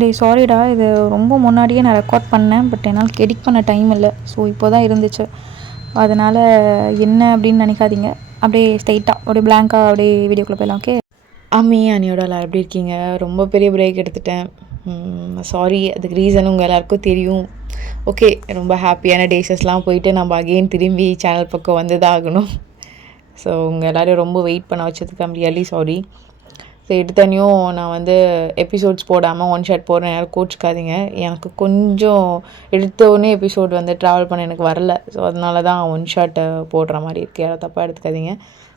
டேய் சாரிடா, இது ரொம்ப முன்னாடியே நான் ரெக்கார்ட் பண்ணேன். பட் என்னால் எடிட் பண்ண டைம் இல்லை. ஸோ இப்போ தான் இருந்துச்சு. அதனால் என்ன அப்படின்னு நினைக்காதீங்க. அப்படியே ஸ்ட்ரைட்டாக அப்படியே பிளாங்காக அப்படியே வீடியோக்குள்ளே போயிடலாம். ஓகே. ஆமி அண்ணியோட எல்லோரும் எப்படி இருக்கீங்க? ரொம்ப பெரிய பிரேக் எடுத்துட்டேன். சாரி, அதுக்கு ரீசன் உங்கள் எல்லாேருக்கும் தெரியும். ஓகே, ரொம்ப ஹாப்பியான டேஸஸ்லாம் போயிட்டு நம்ம அகெயின் திரும்பி சேனல் பக்கம் வந்து தான் ஆகணும். ஸோ உங்கள் எல்லோரும் ரொம்ப வெயிட் பண்ண வச்சதுக்கு ஐம் ரியலி சாரி. ஸோ எடுத்தனையும் நான் வந்து எபிசோட்ஸ் போடாமல் ஒன் ஷாட் போடுறேன், யாரும் கோச்சிக்காதீங்க. எனக்கு கொஞ்சம் எடுத்தோடனே எபிசோட் வந்து ட்ராவல் பண்ண எனக்கு வரல. ஸோ அதனால தான் ஒன் ஷாட்டை போடுற மாதிரி இருக்குது. யாரும் தப்பாக எடுத்துக்காதீங்க.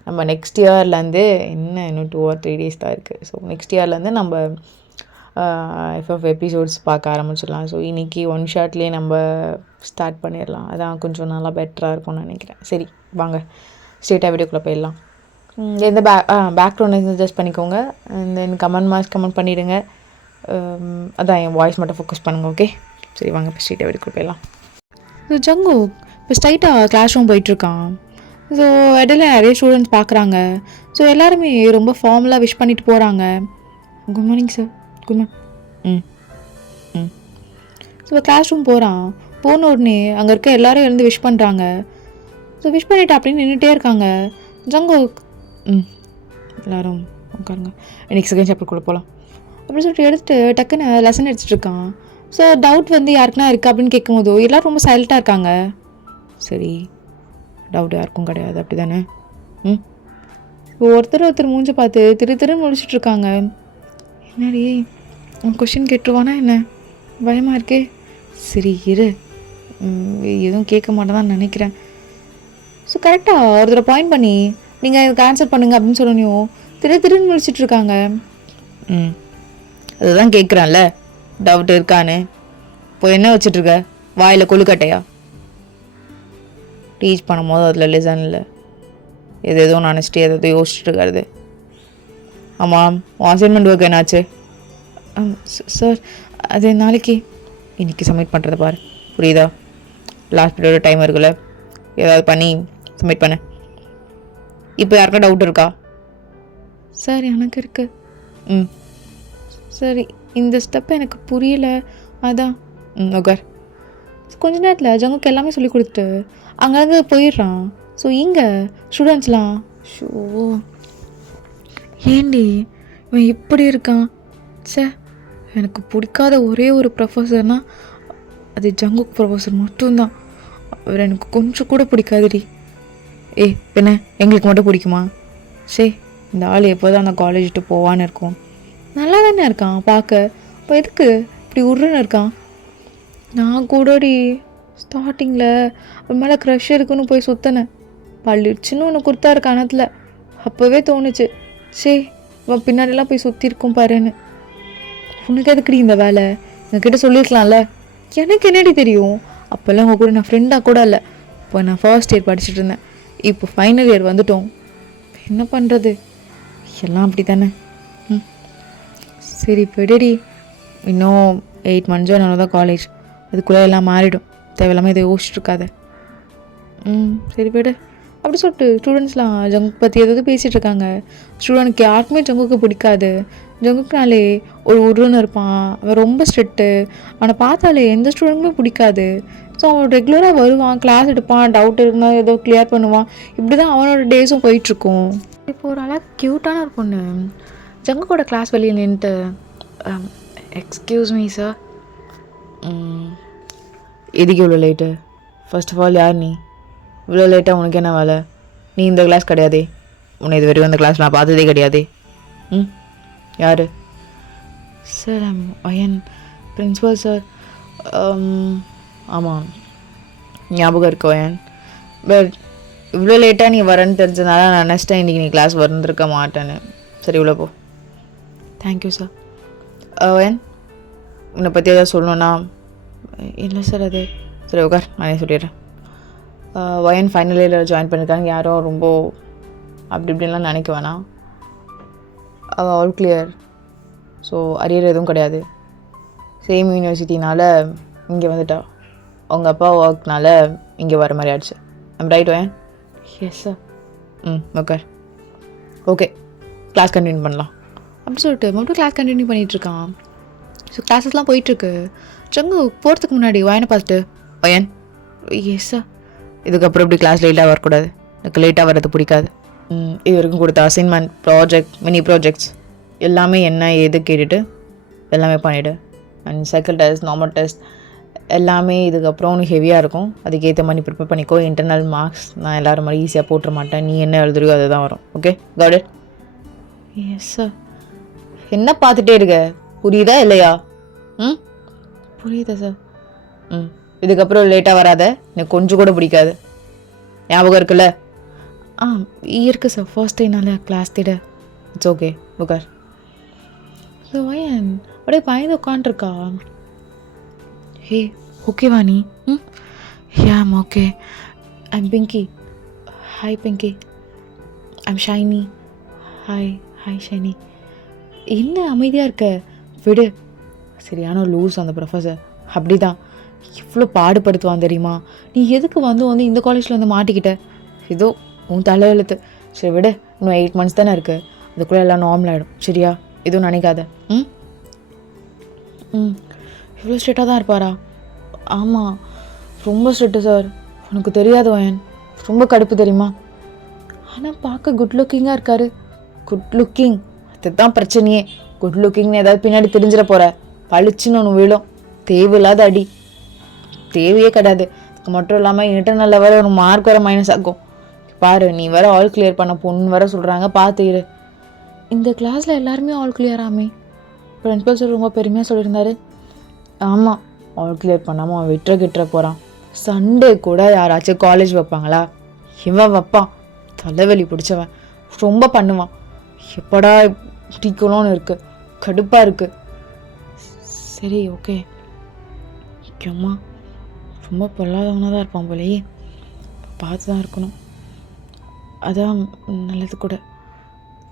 நம்ம நெக்ஸ்ட் இயர்லேருந்து இன்னும் 2 or 3 days தான் இருக்குது. ஸோ நெக்ஸ்ட் இயர்லேருந்து நம்ம எஃப்எஃப் எபிசோட்ஸ் பார்க்க ஆரம்பிச்சிடலாம். ஸோ இன்றைக்கி ஒன் ஷாட்லேயே நம்ம ஸ்டார்ட் பண்ணிடலாம். அதான் கொஞ்சம் நல்லா பெட்டராக இருக்கும்னு நினைக்கிறேன். சரி வாங்க ஸ்ட்ரெயிட்டாக வீடியோக்குள்ளே போயிடலாம். எந்த பேக்ரவுண்ட் சஜஸ்ட் பண்ணிக்கோங்க. அண்ட் தென் கமெண்ட் பண்ணிவிடுங்க. அதான் என் வாய்ஸ் மட்டும் ஃபோக்கஸ் பண்ணுங்கள். ஓகே, சரி வாங்க இப்போ ஸ்ட்ரெயிட்டாக வீடியோக்குள்ளே போயிடலாம். ஸோ ஜங்கு இப்போ ஸ்ட்ரைட்டாக கிளாஸ் ரூம் போயிட்டுருக்கான். ஸோ இடையில நிறைய ஸ்டூடெண்ட்ஸ் பார்க்குறாங்க. ஸோ எல்லாருமே ரொம்ப ஃபார்மலாக விஷ் பண்ணிட்டு போகிறாங்க. Good morning sir, good morning. So classroom போன உடனே அங்கே இருக்க எல்லோரும் எழுந்து விஷ் பண்ணுறாங்க. ஸோ விஷ் பண்ணிவிட்டு அப்படின்னு நின்றுட்டே இருக்காங்க. ஜங்கு எல்லோரும் உட்காருங்க, இன்றைக்கி செகண்ட் சாப்டருக்குள்ளே போகலாம் அப்படின்னு சொல்லிட்டு எடுத்துகிட்டு டக்குன்னு லெசன் எடுத்துகிட்ருக்கான். ஸோ டவுட் வந்து யாருக்குன்னா இருக்குது அப்படின்னு கேட்கும்போது எல்லோரும் ரொம்ப சைலண்ட்டாக இருக்காங்க. சரி, டவுட் யாருக்கும் கிடையாது அப்படி தானே? ஒருத்தர் மூஞ்சி பார்த்து திருன்னு முடிச்சிட்ருக்காங்க. என்னடி கொஷின் கேட்டுருவானா என்ன? பயமாக இருக்கே. சரி இரு, எதுவும் கேட்க மாட்டேதான் நினைக்கிறேன். ஸோ கரெக்டாக ஒருத்தரை பாயிண்ட் பண்ணி நீங்கள் இதுக்கு ஆன்சர் பண்ணுங்க அப்படின்னு சொல்லணும். திருன்னு முடிச்சிட்ருக்காங்க. அதுதான் கேட்குறான்ல, டவுட் இருக்கான்னு. இப்போ என்ன வச்சுட்ருக்க வாயில் கொழுக்கட்டையா? டீச் பண்ணும்போது அதில் லெசன் இல்லை, எதோ நினச்சிட்டு எதோ யோசிச்சுட்டு இருக்காது. ஆமாம், உன் அசைன்மெண்ட் ஒர்க் என்னாச்சு? சார் அது நாளைக்கு. இன்றைக்கி சப்மிட் பண்ணுறத பாரு, புரியுதா? லாஸ்ட் பீரியட் டைம் இருக்குல்ல, ஏதாவது பண்ணி சப்மிட் பண்ண. இப்போ யாருக்கா டவுட் இருக்கா? சார் எனக்கு இருக்குது. சரி, இந்த ஸ்டெப் எனக்கு புரியல, அதான். ஓகர். கொஞ்ச நேரத்தில் ஜங்குக்கு எல்லாமே சொல்லி கொடுத்துட்டு அங்கங்கே போயிடுறான். ஸோ இங்கே ஸ்டூடெண்ட்ஸ்லாம் ஷோ ஏண்டி இவன் இப்படி இருக்கான்? எனக்கு பிடிக்காத ஒரே ஒரு ப்ரொஃபஸர்னால் அது ஜங்குக் ப்ரொஃபஸர் மட்டும்தான். அவர் எனக்கு கொஞ்சம் கூட பிடிக்காதுடி. பின்ன எங்களுக்கு மட்டும் பிடிக்குமா? இந்த ஆள் எப்போ தான் அந்த காலேஜ் விட்டு போவான்னு இருக்கும். நல்லா தானே இருக்கான் பார்க்க, இப்போ எதுக்கு இப்படி உருன்னு இருக்கான்? நான் கூடடி ஸ்டார்டிங்கில் ஒரு மேலே க்ரஷ் இருக்குன்னு போய் சுற்றினேன். பள்ளிச்சுன்னு ஒன்று கொடுத்தாரு கணத்தில். அப்போவே தோணுச்சு, இவன் பின்னாடிலாம் போய் சுற்றிருக்கோம் பாருன்னு. உனக்கு எதுக்குடி இந்த வேலை? எங்ககிட்ட சொல்லியிருக்கலாம்ல. எனக்கு என்னடி தெரியும்? அப்போல்லாம் உங்கள் கூட நான் ஃப்ரெண்டாக கூட இல்லை. இப்போ நான் ஃபர்ஸ்ட் இயர் படிச்சுட்டு இருந்தேன். இப்போ ஃபைனல் இயர் வந்துட்டோம். என்ன பண்ணுறது, எல்லாம் அப்படி தானே. சரி போய்டி, இன்னும் 8 months தான் காலேஜ். அதுக்குள்ளே எல்லாம் மாறிடும். தேவையில்லாமல் இதை யோசிச்சுட்ருக்காத. சரி போய்டு அப்படி சொல்லிட்டு ஸ்டூடெண்ட்ஸ்லாம் ஜங்குக் பற்றி எதாவது பேசிகிட்டு இருக்காங்க. ஸ்டூடெண்ட்க்கு யாருக்குமே ஜங்குக்கு பிடிக்காது. ஜங்குக்குனாலே ஒரு உருன்னு இருப்பான். அவன் ரொம்ப ஸ்ட்ரிக்ட்டு. அவனை பார்த்தாலே எந்த ஸ்டூடெண்ட்டுமே பிடிக்காது. ஸோ அவன் ரெகுலராக வருவான், கிளாஸ் எடுப்பான், டவுட் இருந்தால் ஏதோ கிளியர் பண்ணுவான். இப்படி தான் அவனோட டேஸும் போயிட்டுருக்கும். இப்போ ஒரு அழகாக க்யூட்டான ஒரு பொண்ணு ஜங்குக்கோட கிளாஸ் வெளியே நின்றுட்டு, எக்ஸ்கியூஸ் மீ சார். எதுக்கு இவ்வளோ லேட்டு? ஃபர்ஸ்ட் ஆஃப் ஆல் யார் நீ? இவ்வளோ லேட்டாக உனக்கு என்ன வேலை? நீ இந்த கிளாஸ் கிடையாதே. உன்னை இது வரைக்கும் இந்த கிளாஸ் நான் பார்த்ததே கிடையாதே. யார்? Sir Ayan, principal sir. ஆமாம், ஞாபகம் இருக்கு அயன். பட் இவ்வளோ லேட்டாக நீ வரேன்னு தெரிஞ்சதுனால நான் நினச்சிட்டேன் இன்றைக்கி நீ கிளாஸ் வந்துருக்க மாட்டேன்னு. சரி இவ்வளோ போ. Thank you sir. அயன், உன்னை பற்றி ஏதாவது சொல்லணுன்னா? இல்லை சார் அது. சரி உட்கார், நானே சொல்லிடுறேன். வயன் ஃபைனல் இயரில் ஜாயின் பண்ணியிருக்காங்க. யாரும் ரொம்ப அப்படி இப்படின்லாம் நினைக்க வேணாம். அவள் ஆல் கிளியர். ஸோ அரியர் எதுவும் கிடையாது. சேம் யூனிவர்சிட்டினால் இங்கே வந்துட்டா. அவங்க அப்பா ஒர்க்னால இங்கே வர மாதிரி ஆயிடுச்சு. ஐம் ரைட் வயன்? Yes sir. Okay okay, class continue பண்ணலாம் அப்படின்னு சொல்லிட்டு மட்டும் கிளாஸ் கண்டினியூ பண்ணிகிட்ருக்கான். ஸோ கிளாஸஸ்லாம் போயிட்டுருக்கு. சங்கு போகிறதுக்கு முன்னாடி வயனை பார்த்துட்டு வயன் எஸ் சார். இதுக்கப்புறம் இப்படி கிளாஸ் லேட்டாக வரக்கூடாது. எனக்கு லேட்டாக வர்றது பிடிக்காது. இது வரைக்கும் கொடுத்த அசைன்மெண்ட், ப்ராஜெக்ட், மினி ப்ராஜெக்ட்ஸ் எல்லாமே என்ன ஏது கேட்டுட்டு எல்லாமே பண்ணிவிடு. And cycle test, normal test எல்லாமே இதுக்கப்புறம் ஒன்று ஹெவியாக இருக்கும். அதுக்கேற்ற மாதிரி ப்ரிப்பேர் பண்ணிக்கோ. இன்டர்னல் மார்க்ஸ் நான் எல்லோரும் மாதிரி ஈஸியாக போட்டுற மாட்டேன். நீ என்ன எழுதுறியோ அது தான் வரும். Okay got it? Yes sir. என்ன பார்த்துட்டே இருக்க? புரியுதா இல்லையா? புரியுதா சார்? இதுக்கப்புறம் லேட்டாக வராத. எனக்கு கொஞ்சம் கூட பிடிக்காது. ஞாபகம் இருக்குல்ல? இருக்குது சார். ஃபர்ஸ்ட் டேனால கிளாஸ் தேட. இட்ஸ் ஓகே, உட்கார். ஸோ வயன் அப்படியே பயந்து உட்காண்ட்ருக்கா. ஹே ஓகேவா நீ? I'm okay. I'm Pinky. Hi Pinky. I'm Shiny. Hi Shiny. என்ன அமைதியாக இருக்க? விடு. சரியான லூஸ் அந்த ப்ரொஃபஸர். அப்படி தான் இவ்வளோ பாடுபடுத்துவான் தெரியுமா? நீ எதுக்கு வந்து இந்த காலேஜில் வந்து மாட்டிக்கிட்ட? ஏதோ உன் தலையெழுத்து. சரி விடு, இன்னும் 8 months தானே இருக்குது. அதுக்குள்ளே எல்லாம் நார்மல் ஆகிடும். சரியா? எதுவும் நினைக்காத. இவ்வளோ ஸ்ட்ரிக்டாக தான் இருப்பாரா? ஆமாம், ரொம்ப ஸ்ட்ரிக்ட்டு சார். உனக்கு தெரியாது வயன், ரொம்ப கடுப்பு தெரியுமா? ஆனால் பார்க்க குட் லுக்கிங்காக இருக்காரு. குட் லுக்கிங் அதுதான் பிரச்சனையே. குட் லுக்கிங்னு ஏதாவது பின்னாடி தெரிஞ்சிட போகிற. பழிச்சுன்னு ஒன்று விழும். தேவையில்லாத அடி. தேவையே கிடையாது. அது மட்டும் இல்லாமல் இன்டர்னல் லெவலில் ஒரு மார்க் வர மைனஸ் ஆகும். பாரு, நீ வேறு ஆல் கிளியர் பண்ண பொண்ணு வேறு சொல்கிறாங்க. பார்த்துரு. இந்த கிளாஸில் எல்லாருமே ஆல் கிளியராமே. பிரின்சிபல் சார் ரொம்ப பெருமையாக சொல்லியிருந்தாரு. ஆமாம், ஆல் கிளியர் பண்ணாமல் அவன் விட்டுற போகிறான். சண்டே கூட யாராச்சும் காலேஜ் வைப்பாங்களா? இவன் வைப்பான். தலைவலி பிடிச்சவன். ரொம்ப பண்ணுவான். எப்படா டீக்கணும்னு இருக்குது. கடுப்பாக இருக்குது. சரி ஓகே. அம்மா ரொம்ப பொல்லாதவனாக தான் இருப்பான் போலேயே. பார்த்து தான் இருக்கணும். அதான் நல்லது கூட.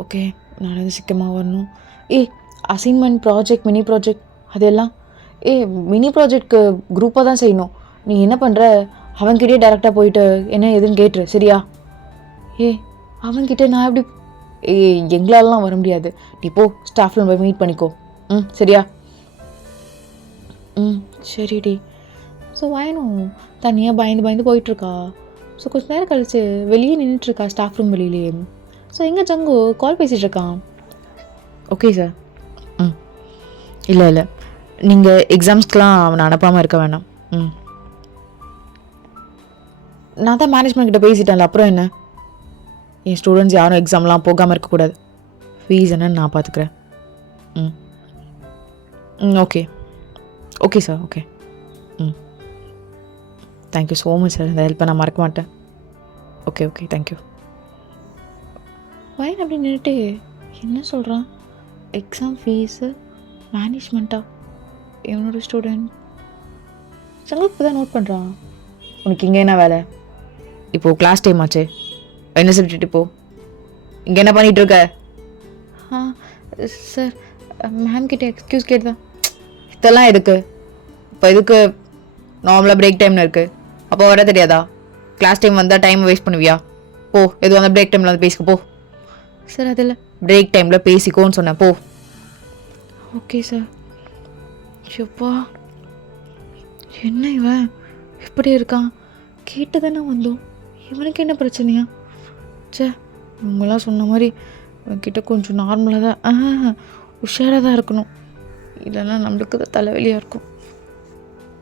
ஓகே, நான் வந்து சீக்கிரமாக வரணும். அசைன்மெண்ட், ப்ராஜெக்ட், மினி ப்ராஜெக்ட் அதெல்லாம் மினி ப்ராஜெக்ட்க்கு குரூப்பாக தான் செய்யணும். நீ என்ன பண்ணுற? அவன்கிட்டயே டேரெக்டாக போயிட்டு என்ன எதுன்னு கேட்டுரு. சரியா? அவன்கிட்ட நான் எப்படி? எங்களாலலாம் வர முடியாது. நீ போ, ஸ்டாஃப்ல போய் மீட் பண்ணிக்கோ. சரியா? சரிடி. ஸோ வயனும் தனியாக பயந்து போயிட்டுருக்கா. ஸோ கொஞ்சம் நேரம் கழிச்சு வெளியே நின்றுட்டுருக்கா, ஸ்டாஃப் ரூம் வெளியிலேயே. ஸோ எங்கே ஜங்கு கால் பேசிகிட்டு இருக்கான். Okay sir. இல்லை நீங்கள் எக்ஸாம்ஸ்க்கெலாம் அவனை அனுப்பாமல் இருக்க வேணாம். நான் தான் மேனேஜ்மெண்ட் கிட்ட பேசிட்டேன்ல, அப்புறம் என்ன? என் ஸ்டூடெண்ட்ஸ் யாரும் எக்ஸாம்லாம் போகாமல் இருக்கக்கூடாது. ஃபீஸ் என்னன்னு நான் பார்த்துக்கிறேன். Okay sir. Okay. Thank you so much sir. இந்த ஹெல்ப்பை நான் மறக்க மாட்டேன். Okay thank you. வயன் அப்படி நின்றுட்டு என்ன சொல்கிறான்? எக்ஸாம் ஃபீஸு, மேனேஜ்மெண்ட்டா? இவனோட ஸ்டூடெண்ட் சங்களுக்கு இப்போ தான் நோட் பண்ணுறான். உனக்கு இங்கே என்ன வேலை? இப்போது கிளாஸ் டைம் ஆச்சு. என்ன சொல்லிட்டு இப்போ இங்கே என்ன பண்ணிகிட்டு இருக்க? சார், மேம் கிட்டே எக்ஸ்கியூஸ் கேட்டுதான். இதெல்லாம் எதுக்கு? இப்போ எதுக்கு நார்மலாக பிரேக் டைம்னு இருக்குது? அப்போ வர தெரியாதா? கிளாஸ் டைம் வந்தால் டைம் வேஸ்ட் பண்ணுவியா? போ, எது வந்தால் பிரேக் டைமில் வந்து பேசிக்க போ. சார் அதில் பிரேக் டைமில் பேசிக்கோன்னு சொன்னேன். போ. Okay sir. எப்பா என்ன இவன் இப்படி இருக்கான்? கேட்டு தானே வந்தோம். இவனுக்கு என்ன பிரச்சனையா? இவங்களாம் சொன்ன மாதிரி இவன்கிட்ட கொஞ்சம் நார்மலாக தான் உஷாராக தான் இருக்கணும். இல்லைன்னா நம்மளுக்கு தான் தலைவலியாக இருக்கும்.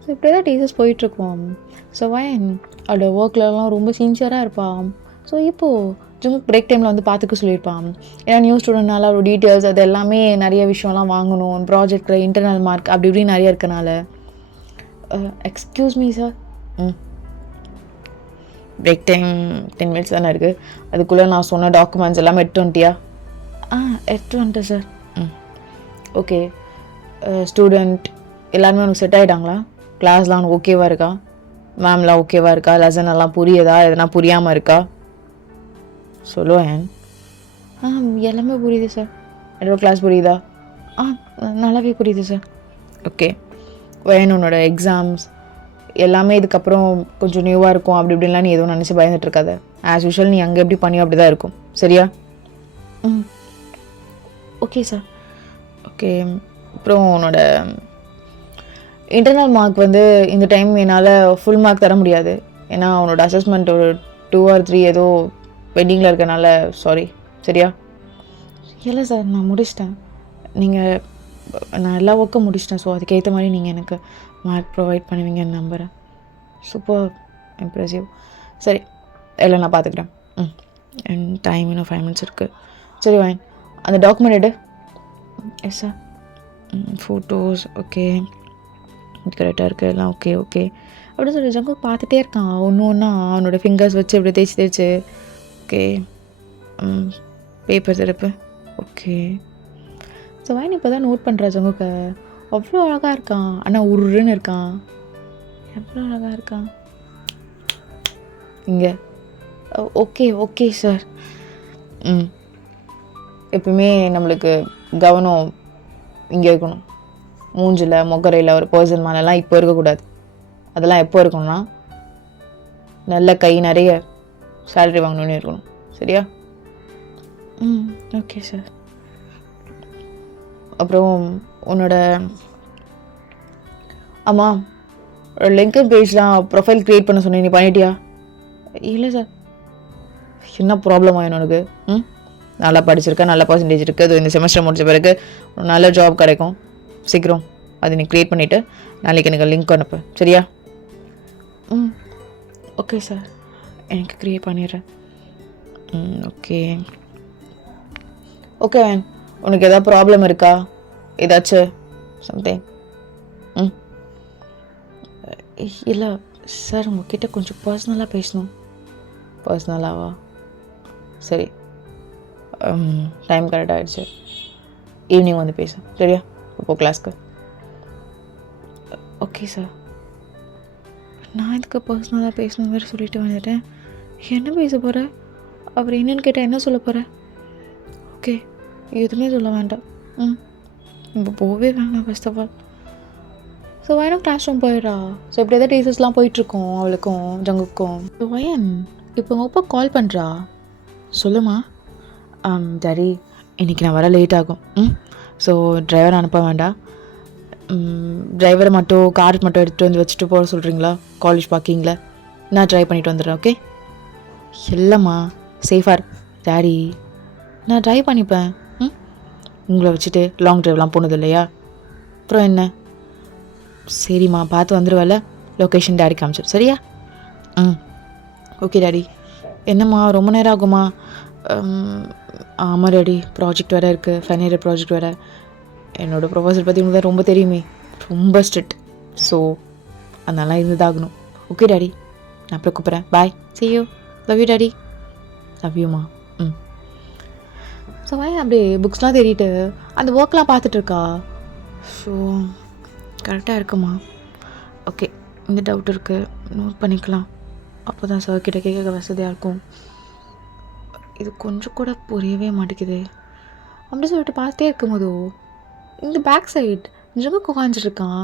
ஸோ இப்படி தான் டீச்சர்ஸ் போயிட்டுருக்கோம். ஸோ வயன் அவளோட ஒர்க்லலாம் ரொம்ப சின்சியராக இருப்பான். ஸோ இப்போது ஜுங்குக்கு பிரேக் டைமில் வந்து பார்த்துக்க சொல்லியிருப்பான். ஏன்னா நியூ ஸ்டூடெண்ட்னால ஒரு டீட்டெயில்ஸ் அது எல்லாமே நிறைய விஷயம்லாம் வாங்கணும். ப்ராஜெக்டில் இன்டர்னல் மார்க் அப்படி இப்படி நிறைய இருக்கனால. Excuse me sir. Break time 10 minutes தானே இருக்குது. அதுக்குள்ளே நான் சொன்ன டாக்குமெண்ட்ஸ் எல்லாமே எடுத்து வந்துட்டியா? எடுத்து வந்துட்டேன் சார். ஓகே. ஸ்டூடெண்ட் எல்லாருமே உனக்கு செட் ஆகிட்டாங்களா? கிளாஸ்லாம் உனக்கு ஓகேவாக இருக்கா? மேம்லாம் ஓகேவாக இருக்கா? லெசன் எல்லாம் புரியுதா? எதனா புரியாமல் இருக்கா? சொல்லுவேன். எல்லாமே புரியுது சார். என்னோட கிளாஸ் புரியுதா? நல்லாவே புரியுது சார். ஓகே. உன்னோட எக்ஸாம்ஸ் எல்லாமே இதுக்கப்புறம் கொஞ்சம் நியூவாக இருக்கும். அப்படி இப்படின்லாம் நீ எதுவும் நினச்சி பயந்துட்டு இருக்காத. ஆஸ் யூஷுவல் நீ அங்கே எப்படி பண்ணியோ அப்படி தான் இருக்கும். சரியா? Okay sir. ஓகே. அப்புறம் உன்னோட இன்டர்னல் மார்க் வந்து இந்த டைம் என்னால் ஃபுல் மார்க் தர முடியாது. ஏன்னா அவனோட அசஸ்மெண்ட் ஒரு 2 or 3 ஏதோ பெண்டிங்கில் இருக்கனால சாரி. சரியா? இல்லை சார், நான் முடிச்சிட்டேன். நான் எல்லா ஒர்க்கும் முடிச்சிட்டேன். ஸோ அதுக்கேற்ற மாதிரி நீங்கள் எனக்கு மார்க் ப்ரொவைட் பண்ணுவீங்கன்னு நம்புகிறேன். Super impressive. சரி, இல்லை நான் பார்த்துக்கிறேன். அண்ட் டைம் இன்னும் 5 minutes இருக்குது. சரி வாங்க, அந்த டாக்குமெண்ட் எடு. Yes sir. ஃபோட்டோஸ் ஓகே, கரெக்டாக இருக்குது எல்லாம். ஓகே ஓகே அப்படின்னு சொல்லி ஜங்குக் பார்த்துட்டே இருக்கான். ஒன்று அவனோட ஃபிங்கர்ஸ் வச்சு இப்படி தேய்ச்சி ஓகே. பேப்பர் திறப்பு. ஓகே. ஸோ வாயின் இப்போ தான் நோட் பண்ணுறா ஜங்குக்கை. அவ்வளோ அழகாக இருக்கான். ஆனால் உருன்னு இருக்கான். எவ்வளோ அழகாக இருக்கான் இங்கே. Okay okay sir. எப்பவுமே நம்மளுக்கு கவனம் இங்கே இருக்கணும். மூஞ்சில் மொக்கரையில் ஒரு பர்சன் மேலெலாம் இப்போ இருக்கக்கூடாது. அதெல்லாம் எப்போ இருக்கணும்னா நல்ல கை நிறைய சேலரி வாங்கணுன்னு இருக்கணும். சரியா? Okay sir. அப்புறம் உன்னோட ஆமாம், லிங்க்டின் பேஜ்லாம் ப்ரொஃபைல் க்ரியேட் பண்ண சொன்னேன், நீ பண்ணிட்டியா? இல்லை சார். என்ன ப்ராப்ளம் ஆகிடும் உனக்கு? நல்லா படிச்சிருக்க, நல்ல பர்சன்டேஜ் இருக்குது. அது இந்த செமஸ்டர் முடிச்ச பிறகு நல்ல ஜாப் கிடைக்கும் சீக்கிரம். அது நீ க்ரியேட் பண்ணிவிட்டு நாளைக்கு எனக்கு லிங்க் அனுப்பு. சரியா? ஓகே சார், எனக்கு க்ரியேட் பண்ணிடுறேன். Okay okay man. உனக்கு எதாவது ப்ராப்ளம் இருக்கா? ஏதாச்சும் சம்திங்? இல்லை சார், உங்ககிட்ட கொஞ்சம் பர்சனலாக பேசணும். பர்சனலாவா? சரி, டைம் கரெக்ட் ஆகிடுச்சு. ஈவினிங் வந்து பேச. சரியா? இப்போது கிளாஸ்க்கு. Okay sir. நான் இதுக்கு பர்சனலாக பேசணும் வேறு சொல்லிட்டு வந்துட்டேன். என்ன பேச போகிற? அவர் என்னன்னு கேட்டால் என்ன சொல்ல போகிற? ஓகே, எதுவுமே சொல்ல வேண்டாம். இப்போ போகவே வேண்டாம் ஃபர்ஸ்ட் ஆஃப் ஆல். ஸோ வயனும் கிளாஸ் ரூம் போயிடுறா. ஸோ இப்படி எதாவது டீச்சர்ஸ்லாம் போயிட்டுருக்கோம் அவளுக்கும் ஜங்குக்கும். ஸோ வயன் இப்போ உங்கள் அப்பா கால் பண்ணுறா. சொல்லுமா? டாடி, இன்றைக்கி நான் வர லேட் ஆகும். ஸோ டிரைவர் அனுப்ப வேண்டாம். டிரைவரை மட்டும் கார் மட்டும் எடுத்துகிட்டு வந்து வச்சுட்டு போக சொல்கிறீங்களா காலேஜ் பார்க்கிங்கில்? நான் ட்ரைவ் பண்ணிவிட்டு வந்துடுறேன். ஓகே? இல்லைம்மா, சேஃபாக டாடி, நான் ட்ரைவ் பண்ணிப்பேன். உங்களை வச்சுட்டு லாங் ட்ரைவ்லாம் போனது இல்லையா? அப்புறம் என்ன? சரிம்மா, பார்த்து வந்துடுவேல. லொக்கேஷன் டாடி காமிச்சிடு. சரியா? Okay daddy. என்னம்மா ரொம்ப நேரம் ஆகுமா? ஆமாம் டாடி, ப்ராஜெக்ட் வேறு இருக்குது, ஃபைனல் இயர் ப்ராஜெக்ட் வேறு. என்னோடய ப்ரொஃபஸர் பற்றி உங்களுக்கு தான் ரொம்ப தெரியுமே, ரொம்ப ஸ்ட்ரிக்ட். ஸோ அதனால இருந்துதாகணும். ஓகே டாடி, நான் அப்புறம் கூப்பிட்றேன். பாய், see you. Love you daddy. Love யூம்மா. ஸோ வாய் அப்படியே புக்ஸ்லாம் தேடிட்டு அந்த ஒர்க்லாம் பார்த்துட்ருக்கா. ஸோ கரெக்டாக இருக்குமா? ஓகே, இந்த டவுட் இருக்குது, நோட் பண்ணிக்கலாம். அப்போ தான் சார் கிட்ட கேட்க வசதியாக இருக்கும். இது கொஞ்சம் கூட புரியவே மாட்டேங்குது. அப்படி சொல்லிட்டு பார்த்துட்டே இருக்கும்போதோ இந்த பேக் சைட் ஜங்குக் உட்காந்துட்ருக்கான்.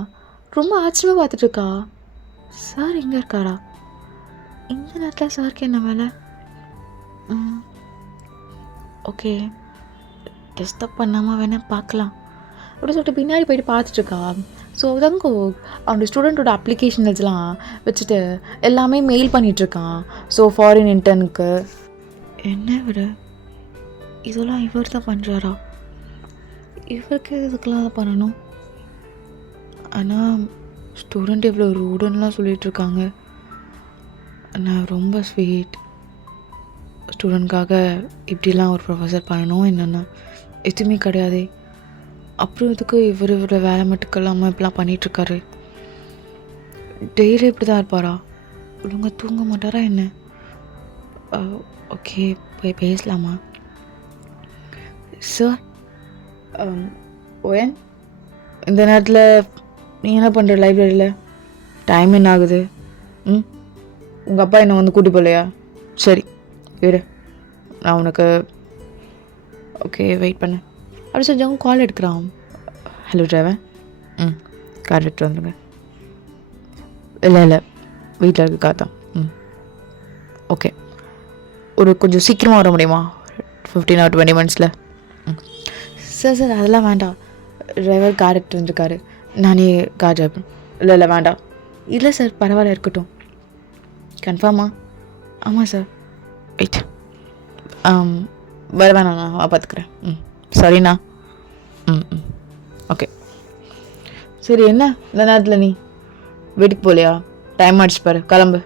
ரொம்ப ஆச்சரியமாக பார்த்துட்ருக்கா. சார் எங்கே இருக்காரா? இந்த நேரத்தில் சாருக்கு என்ன வேலை? ஓகே, டிஸ்டர்ப் பண்ணாமல் வேணால் பார்க்கலாம் அப்படி சொல்லிட்டு பின்னாடி போயிட்டு பார்த்துட்ருக்கா. ஸோ ஜங்கு அவனோட ஸ்டூடெண்ட்டோட அப்ளிகேஷன்ஸ்லாம் வச்சுட்டு எல்லாமே மெயில் பண்ணிகிட்ருக்கான். ஸோ ஃபாரின் இன்டர்னுக்கு. என்ன விட இதெல்லாம் இவர் தான் பண்ணுறாரா? இவருக்கு இதுக்கெல்லாம் பண்ணணும். ஆனால் ஸ்டூடெண்ட் இவ்வளோ ரூடுன்னெலாம் சொல்லிகிட்ருக்காங்க. நான் ரொம்ப ஸ்வீட். ஸ்டூடெண்ட்காக இப்படிலாம் ஒரு ப்ரொஃபஸர் பண்ணணும் என்னென்னா எதுவுமே கிடையாது. அப்புறம் இதுக்கு இவரோட வேலை மட்டும் இல்லாமல் இப்படிலாம் பண்ணிகிட்ருக்காரு. டெய்லி இப்படி தான் இருப்பாரா? ஒழுங்க தூங்க மாட்டாரா என்ன? ஓகே, போய் பேசலாமா? சார், ஓயன், இந்த நேரத்தில் நீ என்ன பண்ணுற லைப்ரரியில்? டைம் என்ன ஆகுது? உங்கள் அப்பா என்னை வந்து கூட்டி போகலையா? சரி இரு, நான் உனக்கு ஓகே வெயிட் பண்ணு அப்படி செஞ்சவங்க கால் எடுக்கிறான். ஹலோ டிரைவர், கார் எடுத்துகிட்டு வந்துடுங்க. இல்லை வீட்டில் இருக்க கார் தான். ஓகே, ஒரு கொஞ்சம் சீக்கிரமாக வர முடியுமா? 15 or 20 minutes. சார் அதெல்லாம் வேண்டாம். டிரைவர் கார் எடுத்துட்டு வந்துருக்காரு, நானே கார் டிரைவ் இல்லை வேண்டாம். இல்லை சார், பரவாயில்ல, இருக்கட்டும். கன்ஃபார்மா? ஆமாம் சார். வெயிட், வர வேணாண்ணா, நான் பார்த்துக்கிறேன். சரிண்ணா. ஓகே. சரி, என்ன இந்த நேரத்தில் நீ வீட்டுக்கு போகலையா? டைம் ஆகிடுச்சு பாரு, கிளம்பு.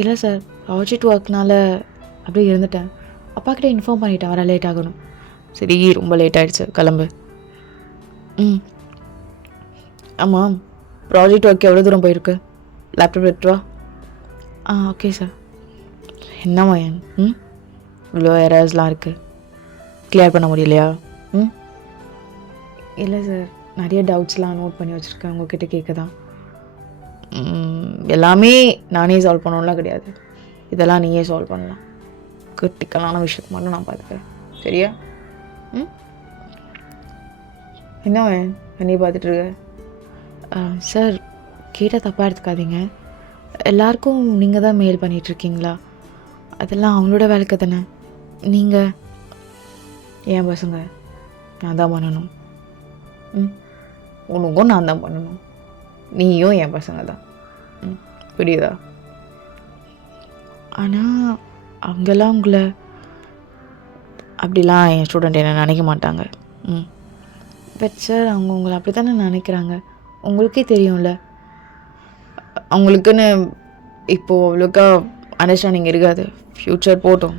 இல்லை சார், ப்ராஜெக்ட் ஒர்க்னால அப்படியே இருந்துட்டேன். அப்பாக்கிட்ட இன்ஃபார்ம் பண்ணிட்டேன், வர லேட் ஆகணும். சரி, ரொம்ப லேட் ஆகிடுச்சு, கிளம்பு. ஆமாம், ப்ராஜெக்ட் ஒர்க் எவ்வளோ தூரம் போயிருக்கு? லேப்டாப் எடுத்துவா. Okay sir. என்னம்மா இவ்வளோ எரர்ஸ்லாம் இருக்குது, கிளியர் பண்ண முடியலையா? இல்லை சார், நிறைய டவுட்ஸ்லாம் நோட் பண்ணி வச்சுருக்கேன், உங்ககிட்ட கேட்க தான். எல்லாமே நானே சால்வ் பண்ணணும்லாம் கிடையாது, இதெல்லாம் நீயே சால்வ் பண்ணலாம். கிரிட்டிக்கலான விஷயத்துக்கு மட்டும் நான் பார்த்துக்கிறேன், சரியா? என்ன என்னையே பார்த்துட்ருக்க? சார், கேட்டால் தப்பாக எடுத்துக்காதீங்க. எல்லாருக்கும் நீங்கள் தான் மெயில் பண்ணிகிட்ருக்கீங்களா? அதெல்லாம் அவங்களோட வேலைக்கு தானே. நீங்கள் என் பசங்க, நான் தான் பண்ணணும். உனக்கும் நான் தான் பண்ணணும், நீயும் என் பசங்க தான். புரியுதா? ஆனால் அவங்கெல்லாம் உங்களை அப்படிலாம் என் ஸ்டூடெண்ட் என்ன நினைக்க மாட்டாங்க. பட் சார், அவங்க உங்களை அப்படி தானே நினைக்கிறாங்க, உங்களுக்கே தெரியும்ல. அவங்களுக்குன்னு இப்போது அவ்வளோக்கா அண்டர்ஸ்டாண்டிங் இருக்காது. ஃப்யூச்சர் போட்டோம்,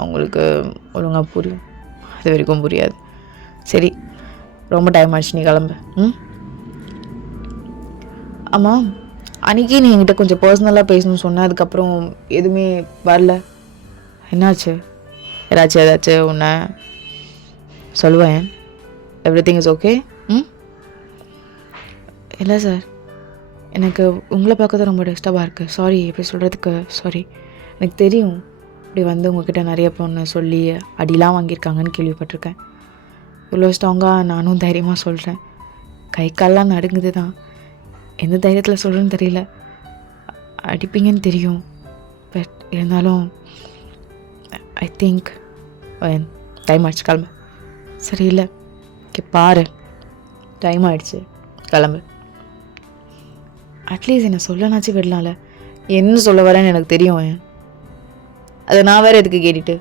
அவங்களுக்கு ஒழுங்காக புரியும், அது வரைக்கும் புரியாது. சரி, ரொம்ப டைம் ஆச்சு, நீ கிளம்பு. ஆமாம், அன்றைக்கி நீ என்கிட்ட கொஞ்சம் பர்சனலாக பேசணும்னு சொன்ன, அதுக்கப்புறம் எதுவுமே வரல. என்னாச்சு? ஏதாச்சும் உன்னை சொல்லுவேன். Every thing is okay? இல்லை சார், எனக்கு உங்களை பார்க்க தான் ரொம்ப டிஸ்டர்பாக இருக்குது. சாரி, எப்படி சொல்கிறதுக்கு சாரி. எனக்கு தெரியும், இப்படி வந்து உங்ககிட்ட நிறைய பொண்ணு சொல்லி அடிலாம் வாங்கியிருக்காங்கன்னு கேள்விப்பட்டிருக்கேன். இவ்வளோ ஸ்ட்ராங்காக நானும் தைரியமாக சொல்கிறேன். கை கால்லாம் நடுங்குது தான், எந்த தைரியத்தில் சொல்கிறேன்னு தெரியல. அடிப்பீங்கன்னு தெரியும், பட் இருந்தாலும் ஐ திங்க் டைம் ஆகிடுச்சு, கிளம்பு. சரி, இல்லை பாரு, டைம் ஆகிடுச்சு, கிளம்பு. அட்லீஸ்ட் என்னை சொல்லனாச்சும் விடலாம்ல. என்ன சொல்ல வரேன்னு எனக்கு தெரியும். அதை நான் வேறு எதுக்கு கேட்டுட்டு?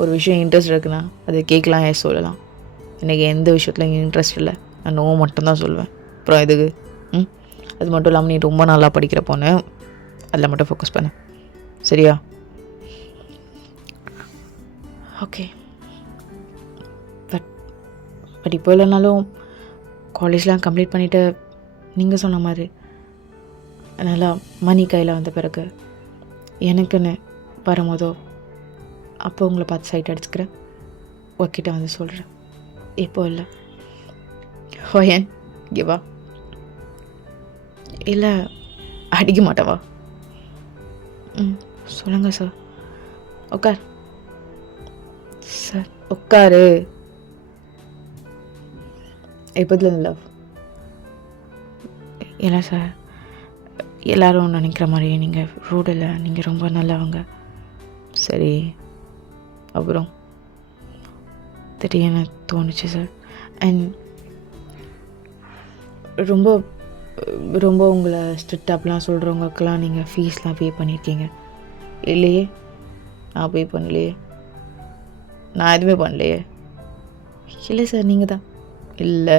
ஒரு விஷயம் இன்ட்ரெஸ்ட் இருக்குன்னா அதை கேட்கலாம், சொல்லலாம். எனக்கு எந்த விஷயத்தில் இன்ட்ரெஸ்ட் இல்லை, நான் நோ மட்டும்தான் சொல்லுவேன். அப்புறம் எதுக்கு? அது மட்டும் இல்லாமல் நீ ரொம்ப நல்லா படிக்கிற பொண்ணு, அதில் மட்டும் ஃபோக்கஸ் பண்ண, சரியா? ஓகே. பட் இப்போ இல்லைனாலும் காலேஜ்லாம் கம்ப்ளீட் பண்ணிவிட்டு நீங்கள் சொன்ன மாதிரி நல்லா மணி கையில் வந்த பிறகு எனக்குன்னு வரும்போதோ அப்போ உங்களை பார்த்து சைட் அடிச்சுக்கிறேன், உக்கிட்ட வந்து சொல்கிறேன். இப்போ இல்லை. ஹோயன் இங்கே வா. இல்லை, அடிக்க மாட்டவா? சொல்லுங்கள் சார். உட்கார் சார், உட்காரு. எப்போதுலேருந்து லவ்? இல்லை சார், எல்லோரும் நினைக்கிற மாதிரி நீங்கள் ரூட் இல்லை, நீங்கள் ரொம்ப நல்லவங்க. சரி, அப்புறம் திடீர்னு தோணுச்சு சார். அண்ட் ரொம்ப ரொம்ப உங்களை ஸ்ட்ரிக்ட் அப்படிலாம் சொல்கிறவங்களுக்கெல்லாம் நீங்கள் ஃபீஸ்லாம் பே பண்ணியிருக்கீங்க இல்லையே? நான் பே பண்ணலையே, நான் எதுவுமே பண்ணலையே. இல்லை சார், நீங்கள் தான். இல்லை,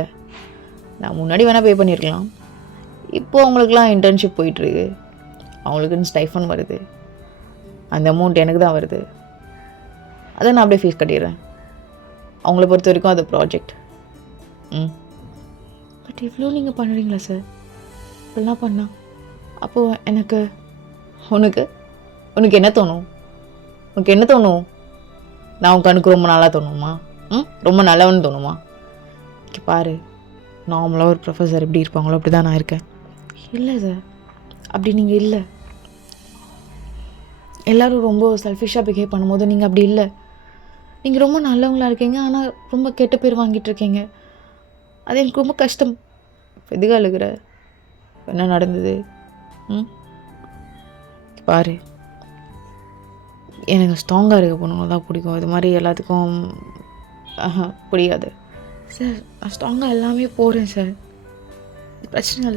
நான் முன்னாடி வேணால் பே பண்ணியிருக்கலாம். இப்போது அவங்களுக்குலாம் இன்டர்ன்ஷிப் போயிட்டுருக்கு, அவங்களுக்குன்னு ஸ்டைஃபன் வருது, அந்த அமௌண்ட் எனக்கு தான் வருது, அதை நான் அப்படியே ஃபீஸ் கட்டிடுறேன். அவங்கள பொறுத்த வரைக்கும் அது ப்ராஜெக்ட். பட் இவ்வளோ நீங்கள் பண்ணுறீங்களா சார்? இப்படிலாம் பண்ணா அப்போது எனக்கு உனக்கு என்ன தோணும்? உனக்கு என்ன தோணும்? நான் உன் கணக்கு ரொம்ப நல்லா தோணுமா? ரொம்ப நல்லவன்னு தோணுமா? பாரு, நார்மலாக ஒரு ப்ரொஃபஸர் எப்படி இருப்பாங்களோ அப்படி தான் நான் இருக்கேன். இல்லை சார், அப்படி நீங்கள் இல்லை. எல்லோரும் ரொம்ப செல்ஃபிஷாக பிஹேவ் பண்ணும்போது நீங்கள் அப்படி இல்லை. நீங்கள் ரொம்ப நல்லவங்களாக இருக்கீங்க, ஆனால் ரொம்ப கெட்ட பேர் வாங்கிட்டு இருக்கீங்க. அது எனக்கு ரொம்ப கஷ்டம். எதுக்கு அழுகிற? என்ன நடந்தது? பாரு, எனக்கு ஸ்ட்ராங்காக இருக்க பொண்ணுங்க தான் பிடிக்கும், இது மாதிரி எல்லாத்துக்கும் பிடிக்காது சார். நான் ஸ்ட்ராங்காக எல்லாமே போகிறேன் சார். பிரச்சனை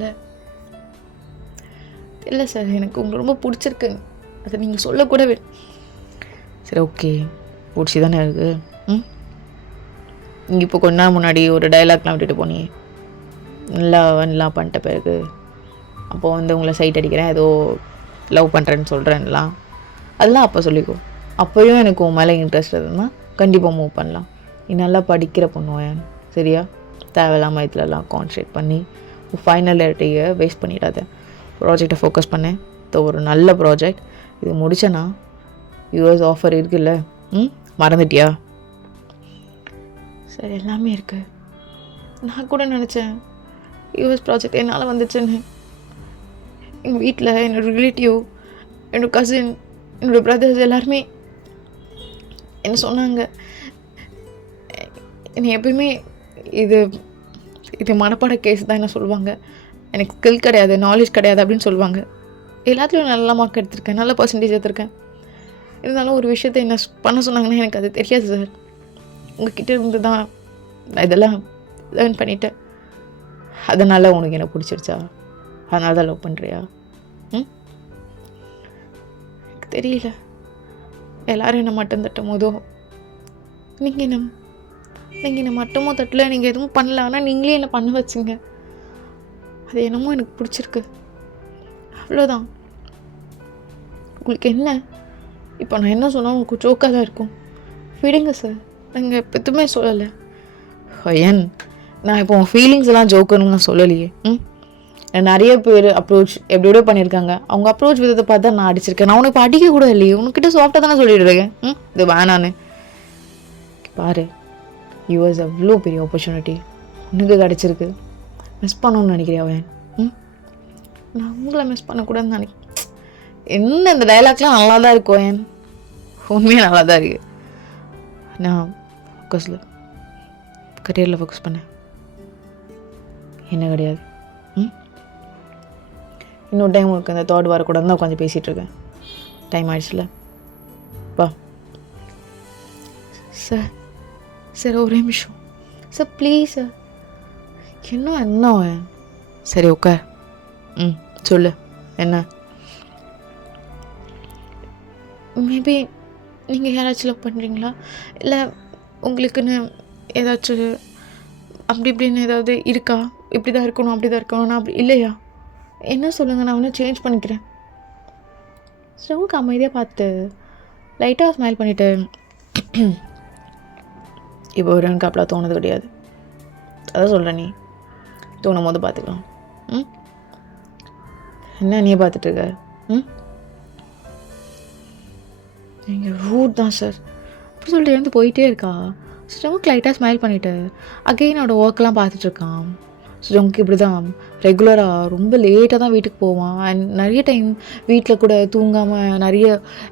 இல்லை சார், எனக்கு உங்களை ரொம்ப பிடிச்சிருக்கு, அதை நீங்கள் சொல்லக்கூடவே. சரி ஓகே, பிடிச்சி தானே இருக்குது. நீங்கள் இப்போ கொஞ்ச நாள் முன்னாடி ஒரு டைலாக்லாம் விட்டுட்டு போனியே, நல்லா பண்ணிட்ட பிறகு அப்போது வந்து உங்களை சைட் அடிக்கிறேன், ஏதோ லவ் பண்ணுறேன்னு சொல்கிறேன்லாம், அதெல்லாம் அப்போ சொல்லிக்கோ. அப்போயும் எனக்கு உன் மேலே இன்ட்ரெஸ்ட் இருந்தால் கண்டிப்பாக மூவ் பண்ணலாம். நீ நல்லா படிக்கிற பொண்ணுவேன், சரியா? தேவையில்லாமல் இதுலலாம் கான்சன்ட்ரேட் பண்ணி ஃபைனல் இயர்ட்டையை வேஸ்ட் பண்ணிடாத. ப்ராஜெக்டை ஃபோக்கஸ் பண்ணேன். இது ஒரு நல்ல ப்ராஜெக்ட், இது முடிச்சேன்னா யூஎஸ் ஆஃபர் இருக்குல்ல, மறந்துட்டியா? சரி, எல்லாமே இருக்குது. நான் கூட நினச்சேன் யூஎஸ் ப்ராஜெக்ட் என்னால் வந்துச்சுன்னு. எங்கள் வீட்டில் என்னோடய ரிலேட்டிவ், என்னோடய கசின், என்னோடய பிரதர்ஸ் எல்லாருமே என்ன சொன்னாங்க, என்னை எப்பயுமே இது மனப்பாட கேஸ் தான் என்ன சொல்லுவாங்க, எனக்கு ஸ்கில் கிடையாது, நாலேஜ் கிடையாது அப்படின்னு சொல்லுவாங்க. எல்லாத்துலேயும் நல்ல மார்க் எடுத்திருக்கேன், நல்ல பர்சன்டேஜ் எடுத்திருக்கேன். இருந்தாலும் ஒரு விஷயத்தை என்ன பண்ண சொன்னாங்கன்னா எனக்கு அது தெரியாது சார். உங்ககிட்ட இருந்து தான் நான் இதெல்லாம் லேர்ன் பண்ணிட்டேன். அதனால் உனக்கு என்ன பிடிச்சிருச்சா? அதனால தான் லவ் பண்ணுறியா? எனக்கு தெரியல. எல்லோரும் என்ன மட்டும் தட்டும் போதோ நீங்கள் என்ன மட்டுமோ தட்டல, நீங்கள் எதுவும் பண்ணல, ஆனால் நீங்களே என்ன பண்ண வச்சுங்க. அது என்னமோ எனக்கு பிடிச்சிருக்கு, அவ்வளோதான். உங்களுக்கு என்ன இப்போ நான் என்ன சொன்னால் உங்களுக்கு ஜோக்காக தான் இருக்கும். விடுங்க சார், நாங்கள் இப்போ எதுவுமே சொல்லலை. ஏன் நான் இப்போ உன் ஃபீலிங்ஸ் எல்லாம் ஜோக்குன்னு நான் சொல்லலையே. நிறைய பேர் அப்ரோச் எப்படியோ பண்ணியிருக்காங்க. அவங்க அப்ரோச் விதத்தை பார்த்து தான் நான் அடிச்சிருக்கேன். நான் உனக்கு இப்போ அடிக்க கூட இல்லையே, உனக்கிட்ட சாஃப்டாக தானே சொல்லிட்டு இருக்கேன். இது வேணான்னு பாரு. யூஎஸ் அவ்வளோ பெரிய ஆப்பர்ச்சுனிட்டி உனக்கு கிடச்சிருக்கு. மிஸ் பண்ணணும்னு நினைக்கிறியா அவன்? நான் உங்களை மிஸ் பண்ணக்கூடாதுன்னு நினைக்கிறேன். என்ன இந்த டைலாக்லாம் நல்லா தான் இருக்கும், ஏன் உண்மையாக நல்லா தான் இருக்குது. நான் கரியரில் ஃபோக்கஸ் பண்ணேன், என்ன கிடையாது. இன்னொரு டைம் உங்களுக்கு அந்த தேர்ட் வார கூட தான் உட்காந்து பேசிகிட்டு இருக்கேன். டைம் ஆயிடுச்சுல பா. சார் ஒரே நிமிஷம் சார், ப்ளீஸ் சார். என்ன சரி ஓகே, சொல்லு என்ன. மேபி நீங்கள் யாராச்சும் லவ் பண்ணுறீங்களா, இல்லை உங்களுக்குன்னு ஏதாச்சும் அப்படி இப்படின்னு ஏதாவது இருக்கா? இப்படி தான் இருக்கணும், அப்படி தான் இருக்கணும்னா அப்படி இல்லையா? என்ன சொல்லுங்கள், நான் ஒன்றும் சேஞ்ச் பண்ணிக்கிறேன். ஸ்டவ்வுக்கு அமைதியாக பார்த்து லைட்டாக ஸ்மைல் பண்ணிவிட்டு, இப்போ ஒரு எனக்கு அப்பலாம் தோணுது கிடையாது. அதான் சொல்கிறேன், நீ தோணும் போது பார்த்துக்கலாம். என்ன நீ பார்த்துட்ருக்க? நீங்கள் ரூட் தான் சார் அப்படி சொல்லிட்டு எழுந்து போயிட்டே இருக்கா. ஸ்டவ்வுக்கு லைட்டாக ஸ்மைல் பண்ணிவிட்டு அகெயினோட ஒர்க்கெலாம் பார்த்துட்ருக்கான். ஸ்டவ்வுக்கு இப்படி தான் ரெகுலராக ரொம்ப லேட்டாக தான் வீட்டுக்கு போவான். அண்ட் நிறைய டைம் வீட்டில் கூட தூங்காமல் நிறைய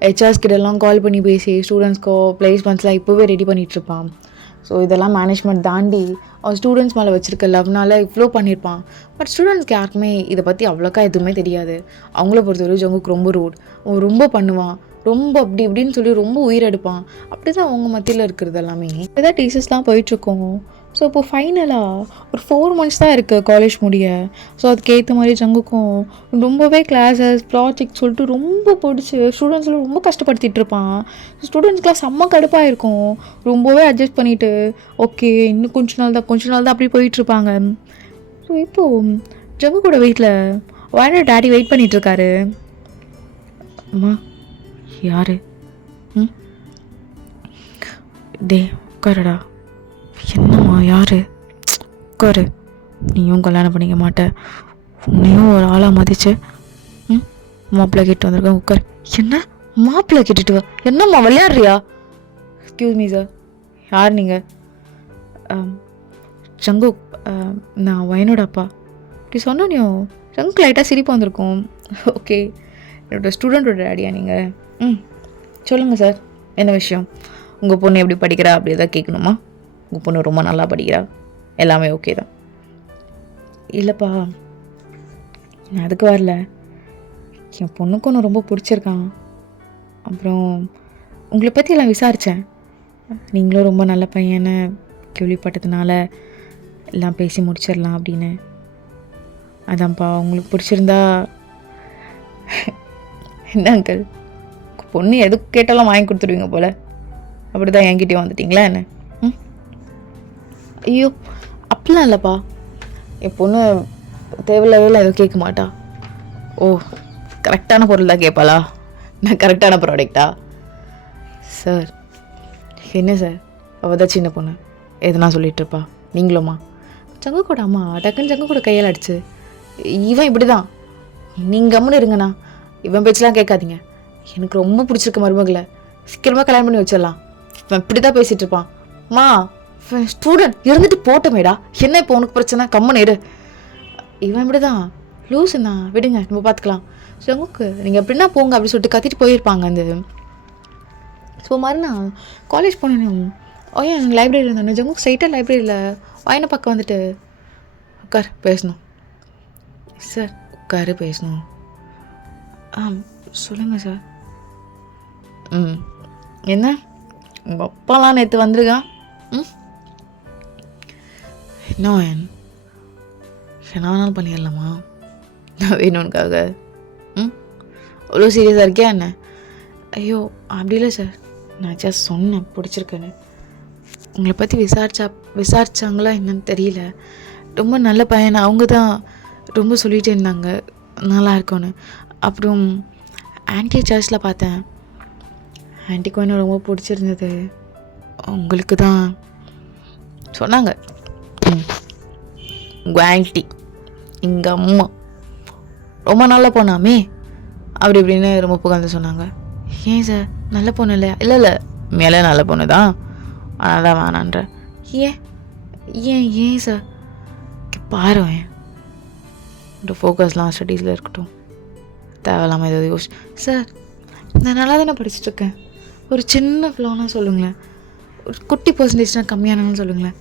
ஹெச்ஆர்ஸ் கிட்டலாம் கால் பண்ணி பேசி ஸ்டூடெண்ட்ஸ்க்கோ பிளேஸ்மெண்ட்ஸ்லாம் இப்போவே ரெடி பண்ணிகிட்ருப்பான். ஸோ இதெல்லாம் மேனேஜ்மெண்ட் தாண்டி அவன் ஸ்டூடெண்ட்ஸ் மேலே வச்சுருக்க லவ்னால இவ்வளோ பண்ணியிருப்பான். பட் ஸ்டூடெண்ட்ஸ்க்கு யாருக்குமே இதை பற்றி அவ்வளோக்கா எதுவுமே தெரியாது. அவங்கள பொறுத்தவரை ஜங்குக்கு ரொம்ப ரூட், அவன் ரொம்ப பண்ணுவான், ரொம்ப அப்படி இப்படின்னு சொல்லி ரொம்ப உயிரெடுப்பான். அப்படி தான் அவங்க மத்தியில் இருக்கிறது எல்லாமே. இதான் டீச்சர்ஸ்லாம் போயிட்டுருக்கோம். ஸோ இப்போது ஃபைனலாக ஒரு 4 months தான் இருக்குது காலேஜ் முடிய. ஸோ அதுக்கேற்ற மாதிரி ஜங்குக்கும் ரொம்பவே கிளாஸஸ் ப்ராஜெக்ட் சொல்லிட்டு ரொம்ப பிடிச்சி ஸ்டூடெண்ட்ஸ்லாம் ரொம்ப கஷ்டப்படுத்திட்டு இருப்பான். ஸ்டூடெண்ட்ஸ்க்குலாம் செம்ம கடுப்பாக இருக்கும். ரொம்பவே அட்ஜஸ்ட் பண்ணிவிட்டு ஓகே இன்னும் கொஞ்ச நாள் தான் அப்படி போயிட்டுருப்பாங்க. ஸோ இப்போது ஜங்கு கூட வீட்டில் வாய்னா டேடி வெயிட் பண்ணிகிட்ருக்காரு. அம்மா யார்? டே உட்காரடா. என்னம்மா யார்? உட்காரு. நீயும் கல்யாணம் பண்ணிக்க மாட்டேன், உன்னையும் ஒரு ஆளாக மதிச்சு மாப்பிள்ளை கேட்டு வந்திருக்கேன், உட்கார். என்ன மாப்பிள்ளை கேட்டுட்டு வா? என்னம்மா விளையாடுறியா? எக்ஸ்கியூஸ் மீ சார், யார் நீங்கள்? ஜங்கு, நான் வயனோட அப்பா. இப்படி சொன்னோன்னையும் ஜங்குக்கு லைட்டாக சிரிப்பு வந்திருக்கும். ஓகே, என்னோடய ஸ்டூடெண்ட்டோட டேடியா நீங்கள்? சொல்லுங்கள் சார், என்ன விஷயம்? உங்கள் பொண்ணு எப்படி படிக்கிறா அப்படி எதாவது கேட்கணுமா? உங்கள் பொண்ணு ரொம்ப நல்லா படிக்கிறா, எல்லாமே ஓகே தான். இல்லைப்பா, நான் அதுக்கு வரல. என் பொண்ணுக்கு ஒன்று ரொம்ப பிடிச்சிருக்கான். அப்புறம் உங்களை பற்றி எல்லாம் விசாரித்தேன். நீங்களும் ரொம்ப நல்ல பையனை கேள்விப்பட்டதுனால எல்லாம் பேசி முடிச்சிடலாம் அப்படின்னு. அதான்ப்பா உங்களுக்கு பிடிச்சிருந்தா என்ன அங்கிள் பொண்ணு எதுக்கு கேட்டாலும் வாங்கி கொடுத்துருவீங்க போல், அப்படி தான் என்கிட்டயும் வந்துட்டிங்களா என்ன? ம் ஐயோ அப்படிலாம் இல்லைப்பா, என் பொண்ணு தேவையில்லாதெல்லாம் எதுவும் கேட்க மாட்டா. ஓ கரெக்டான பொருள் தான் கேட்பாளா? நான் கரெக்டான ப்ராடக்டா? சார் என்ன சார், அவள் தான் சின்ன பொண்ணு எதுனா சொல்லிட்டு இருப்பா. நீங்களும்மா சங்கு கூட அம்மா டக்குன்னு சங்கு கூட கையால் அடிச்சு, இவன் இப்படி தான், நீங்கள் கம்முன்னு இருங்கண்ணா, இவன் பேச்செலாம் கேட்காதீங்க, எனக்கு ரொம்ப பிடிச்சிருக்க மருமகளை சீக்கிரமாக கல்யாணம் பண்ணி வச்சிடலாம், இவன் இப்படி தான் பேசிகிட்டு இருப்பான். மா ஸ்டூடெண்ட் இருந்துட்டு போட்டோமேடா, என்ன இப்போ உனக்கு பிரச்சனை, கம்முன்னு இரு, இவன் இப்படி தான் லூஸுண்ணா, விடுங்க நம்ம பார்த்துக்கலாம். சங்குக்கு நீங்கள் எப்படின்னா போங்க அப்படி சொல்லிட்டு கத்திட்டு போயிருப்பாங்க. அந்த ஸோ மறுநாள் காலேஜ் போனேன். ஓயா எனக்கு லைப்ரரி இருந்தானே, ஜங்குக்கு ஸ்ட்ரைட்டாக லைப்ரரியில் வாயினை பக்கம் வந்துட்டு உட்கார் பேசணும். சார் உட்காரு பேசணும். சொல்லுங்கள் சார். என்ன உங்கள் அப்பாலாம் நேற்று வந்திருக்கான்? என்ன என்ன வேணாலும் பண்ணிடலாமா நான் வேணும்னுக்காக? அவ்வளோ சீரியஸாக இருக்கியா என்ன? ஐயோ அப்படி இல்லை சார், நான் ஜஸ்ட் சொன்னேன் பிடிச்சிருக்கேன்னு. உங்களை பற்றி விசாரிச்சாங்களா என்னன்னு தெரியல, ரொம்ப நல்ல பையனை அவங்க தான் ரொம்ப சொல்லிகிட்டே இருந்தாங்க நல்லா இருக்கும்னு. அப்புறம் ஆன்டி சர்ச்சில் பார்த்தேன், ஆன்ட்டிக்கும் என்ன ரொம்ப பிடிச்சிருந்தது, உங்களுக்கு தான் சொன்னாங்க. உங்கள் ஆன்ட்டி எங்கள் அம்மா ரொம்ப நல்ல பொண்ணாமே அப்படி இப்படின்னு ரொம்ப புகழ்ந்து சொன்னாங்க. ஏன் சார் நல்ல பொண்ணு இல்லையா? இல்லை இல்லை மேலே நல்ல பொண்ணு தான், ஆனால் தான் வேணான்ற. ஏன் ஏன் ஏன் சார் பாரு, இந்த ஃபோக்கஸ்லாம் ஸ்டடீஸில் இருக்கட்டும், தேவையில்லாமல் ஏதாவது யோசி. சார் நான் நல்லா தானே படிச்சுட்ருக்கேன், ஒரு சின்ன ஃப்ளோனா சொல்லுங்களேன், ஒரு குட்டி பர்சன்டேஜ்னா கம்மியானான்னு சொல்லுங்களேன்,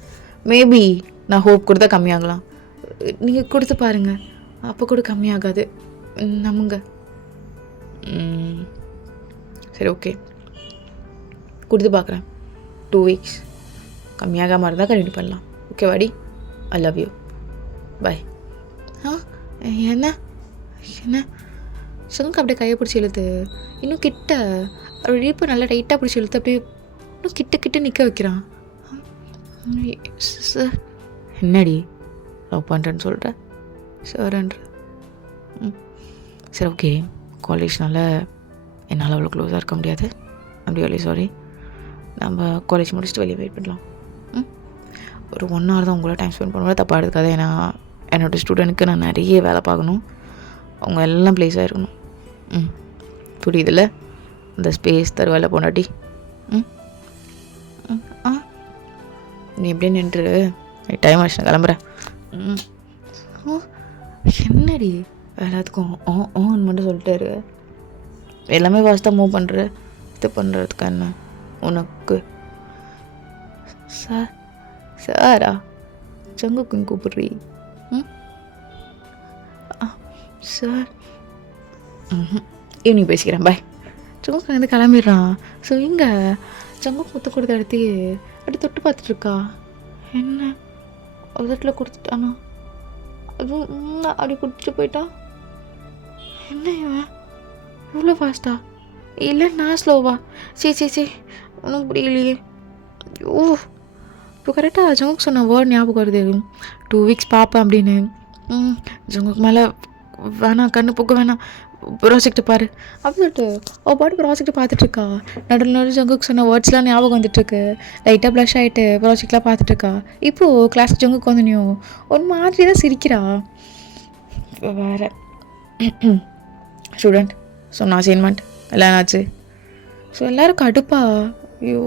மேபி நான் ஹோப் கொடுத்தா கம்மியாகலாம், நீங்கள் கொடுத்து பாருங்கள் அப்போ கூட கம்மியாகாது, நம்புங்க. சரி ஓகே கொடுத்து பார்க்குறேன், 2 weeks கம்மியாகாமல் இருந்தால் கண்டினியூ பண்ணலாம். ஓகே வாடி, ஐ லவ் யூ, பாய். என்ன என்ன சங்கு அப்படியே கையை பிடிச்சி இழுத்து இன்னும் கிட்ட, அப்படி இழுப்பு நல்லா டைட்டாக பிடிச்சி இழுத்து அப்படியே இன்னும் கிட்ட நிற்க வைக்கிறான். சார் என்னடி லவ் பண்ணுறேன்னு சொல்கிற சார்ன்ற? சரி ஓகே, காலேஜ்னால என்னால் அவ்வளோ க்ளோஸாக இருக்க முடியாது, அப்படி வெளியே சாரி, நம்ம காலேஜ் முடிச்சுட்டு வெளியே வெயிட் பண்ணலாம். ஒரு 1 hour தான் உங்களோட டைம் ஸ்பெண்ட் பண்ணுவோம், தப்பாக எடுக்காது. ஏன்னா என்னோடய ஸ்டூடெண்ட்டுக்கு நான் நிறைய வேலை பார்க்கணும், அவங்க எல்லாம் ப்ளேஸ் ஆகிருக்கணும். புரியுதில்ல, அந்த ஸ்பேஸ் தருவாயில் போனாட்டி. நீ எப்படியே நின்று டைம் ஆச்சு, நான் கிளம்புறேன். என்னடி எல்லாத்துக்கும் ஓன் மட்டும் சொல்லிட்டாரு, எல்லாமே ஃபாஸ்ட்டாக மூவ் பண்ணுற, இது பண்ணுறதுக்கு என்ன உனக்கு? சார் சாரா சங்குக்கும் கூப்பிட்றீ? சார் ஈவினிங் பேசிக்கிறேன், பாய். சங்குக்கு வந்து கிளம்பிடுறான். ஸோ இங்கே சங்கு முத்து கொடுத்த இடத்தையே அப்படி தொட்டு பார்த்துட்ருக்கா. என்ன உதட்டில் கொடுத்துட்டானா, அதுவும் அப்படி குடிச்சிட்டு போயிட்டான். என்ன இவன் இவ்வளோ ஃபாஸ்ட்டா? இல்லை நான் ஸ்லோவா? சே ஒன்றும் புரியலையே. ஓ இப்போ கரெக்டாக ஜங்குக்கு சொன்ன வேர்ட் ஞாபகம் வருது, 2 weeks பார்ப்பேன் அப்படின்னு. ஜங்குக்கு மேலே வேணாம், கண்ணு போக்க வேணாம், ப்ராஜெக்ட் பாரு அப்படி சொல்லிட்டு பாட்டு ப்ராஜெக்ட் பார்த்துட்ருக்கா. நடுவில் ஜங்குக்கு சொன்ன வேர்ட்ஸ்லாம் ஞாபகம் வந்துட்டுருக்கு, லைட்டாக ப்ளஷ் ஆகிட்டு ப்ராஜெக்ட்லாம் பார்த்துட்ருக்கா. இப்போது கிளாஸ் ஜங்குக்கு வந்தோம் ஒரு மாதிரி தான் சிரிக்கிறா. வேறு ஸ்டூடெண்ட் சொன்ன அசைன்மெண்ட் எல்லாம் என்னாச்சு? ஸோ எல்லோரும் கடுப்பா, ஐயோ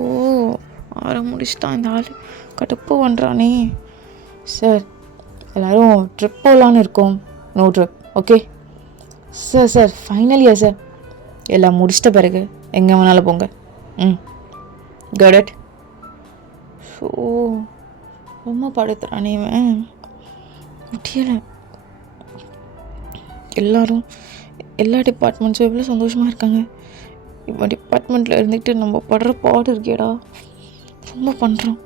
முடிச்சுட்டான் இந்த ஆள், கடுப்பு பண்ணுறானே. சார் எல்லோரும் ட்ரிப் போகலான்னு இருக்கோம், no trip okay sir. Final year sir, எல்லாம் முடிச்சிட்ட பிறகு எங்கே வேணாலும் போங்க. Cut it. ஸோ ரொம்ப படுத்துறானே இவன், முடியலை. எல்லோரும் எல்லா டிபார்ட்மெண்ட்ஸும் எவ்வளோ சந்தோஷமாக இருக்காங்க, இப்போ டிபார்ட்மெண்ட்டில் இருந்துக்கிட்டு நம்ம படுற பாடு இருக்கேடா, ரொம்ப பண்ணுறோம்.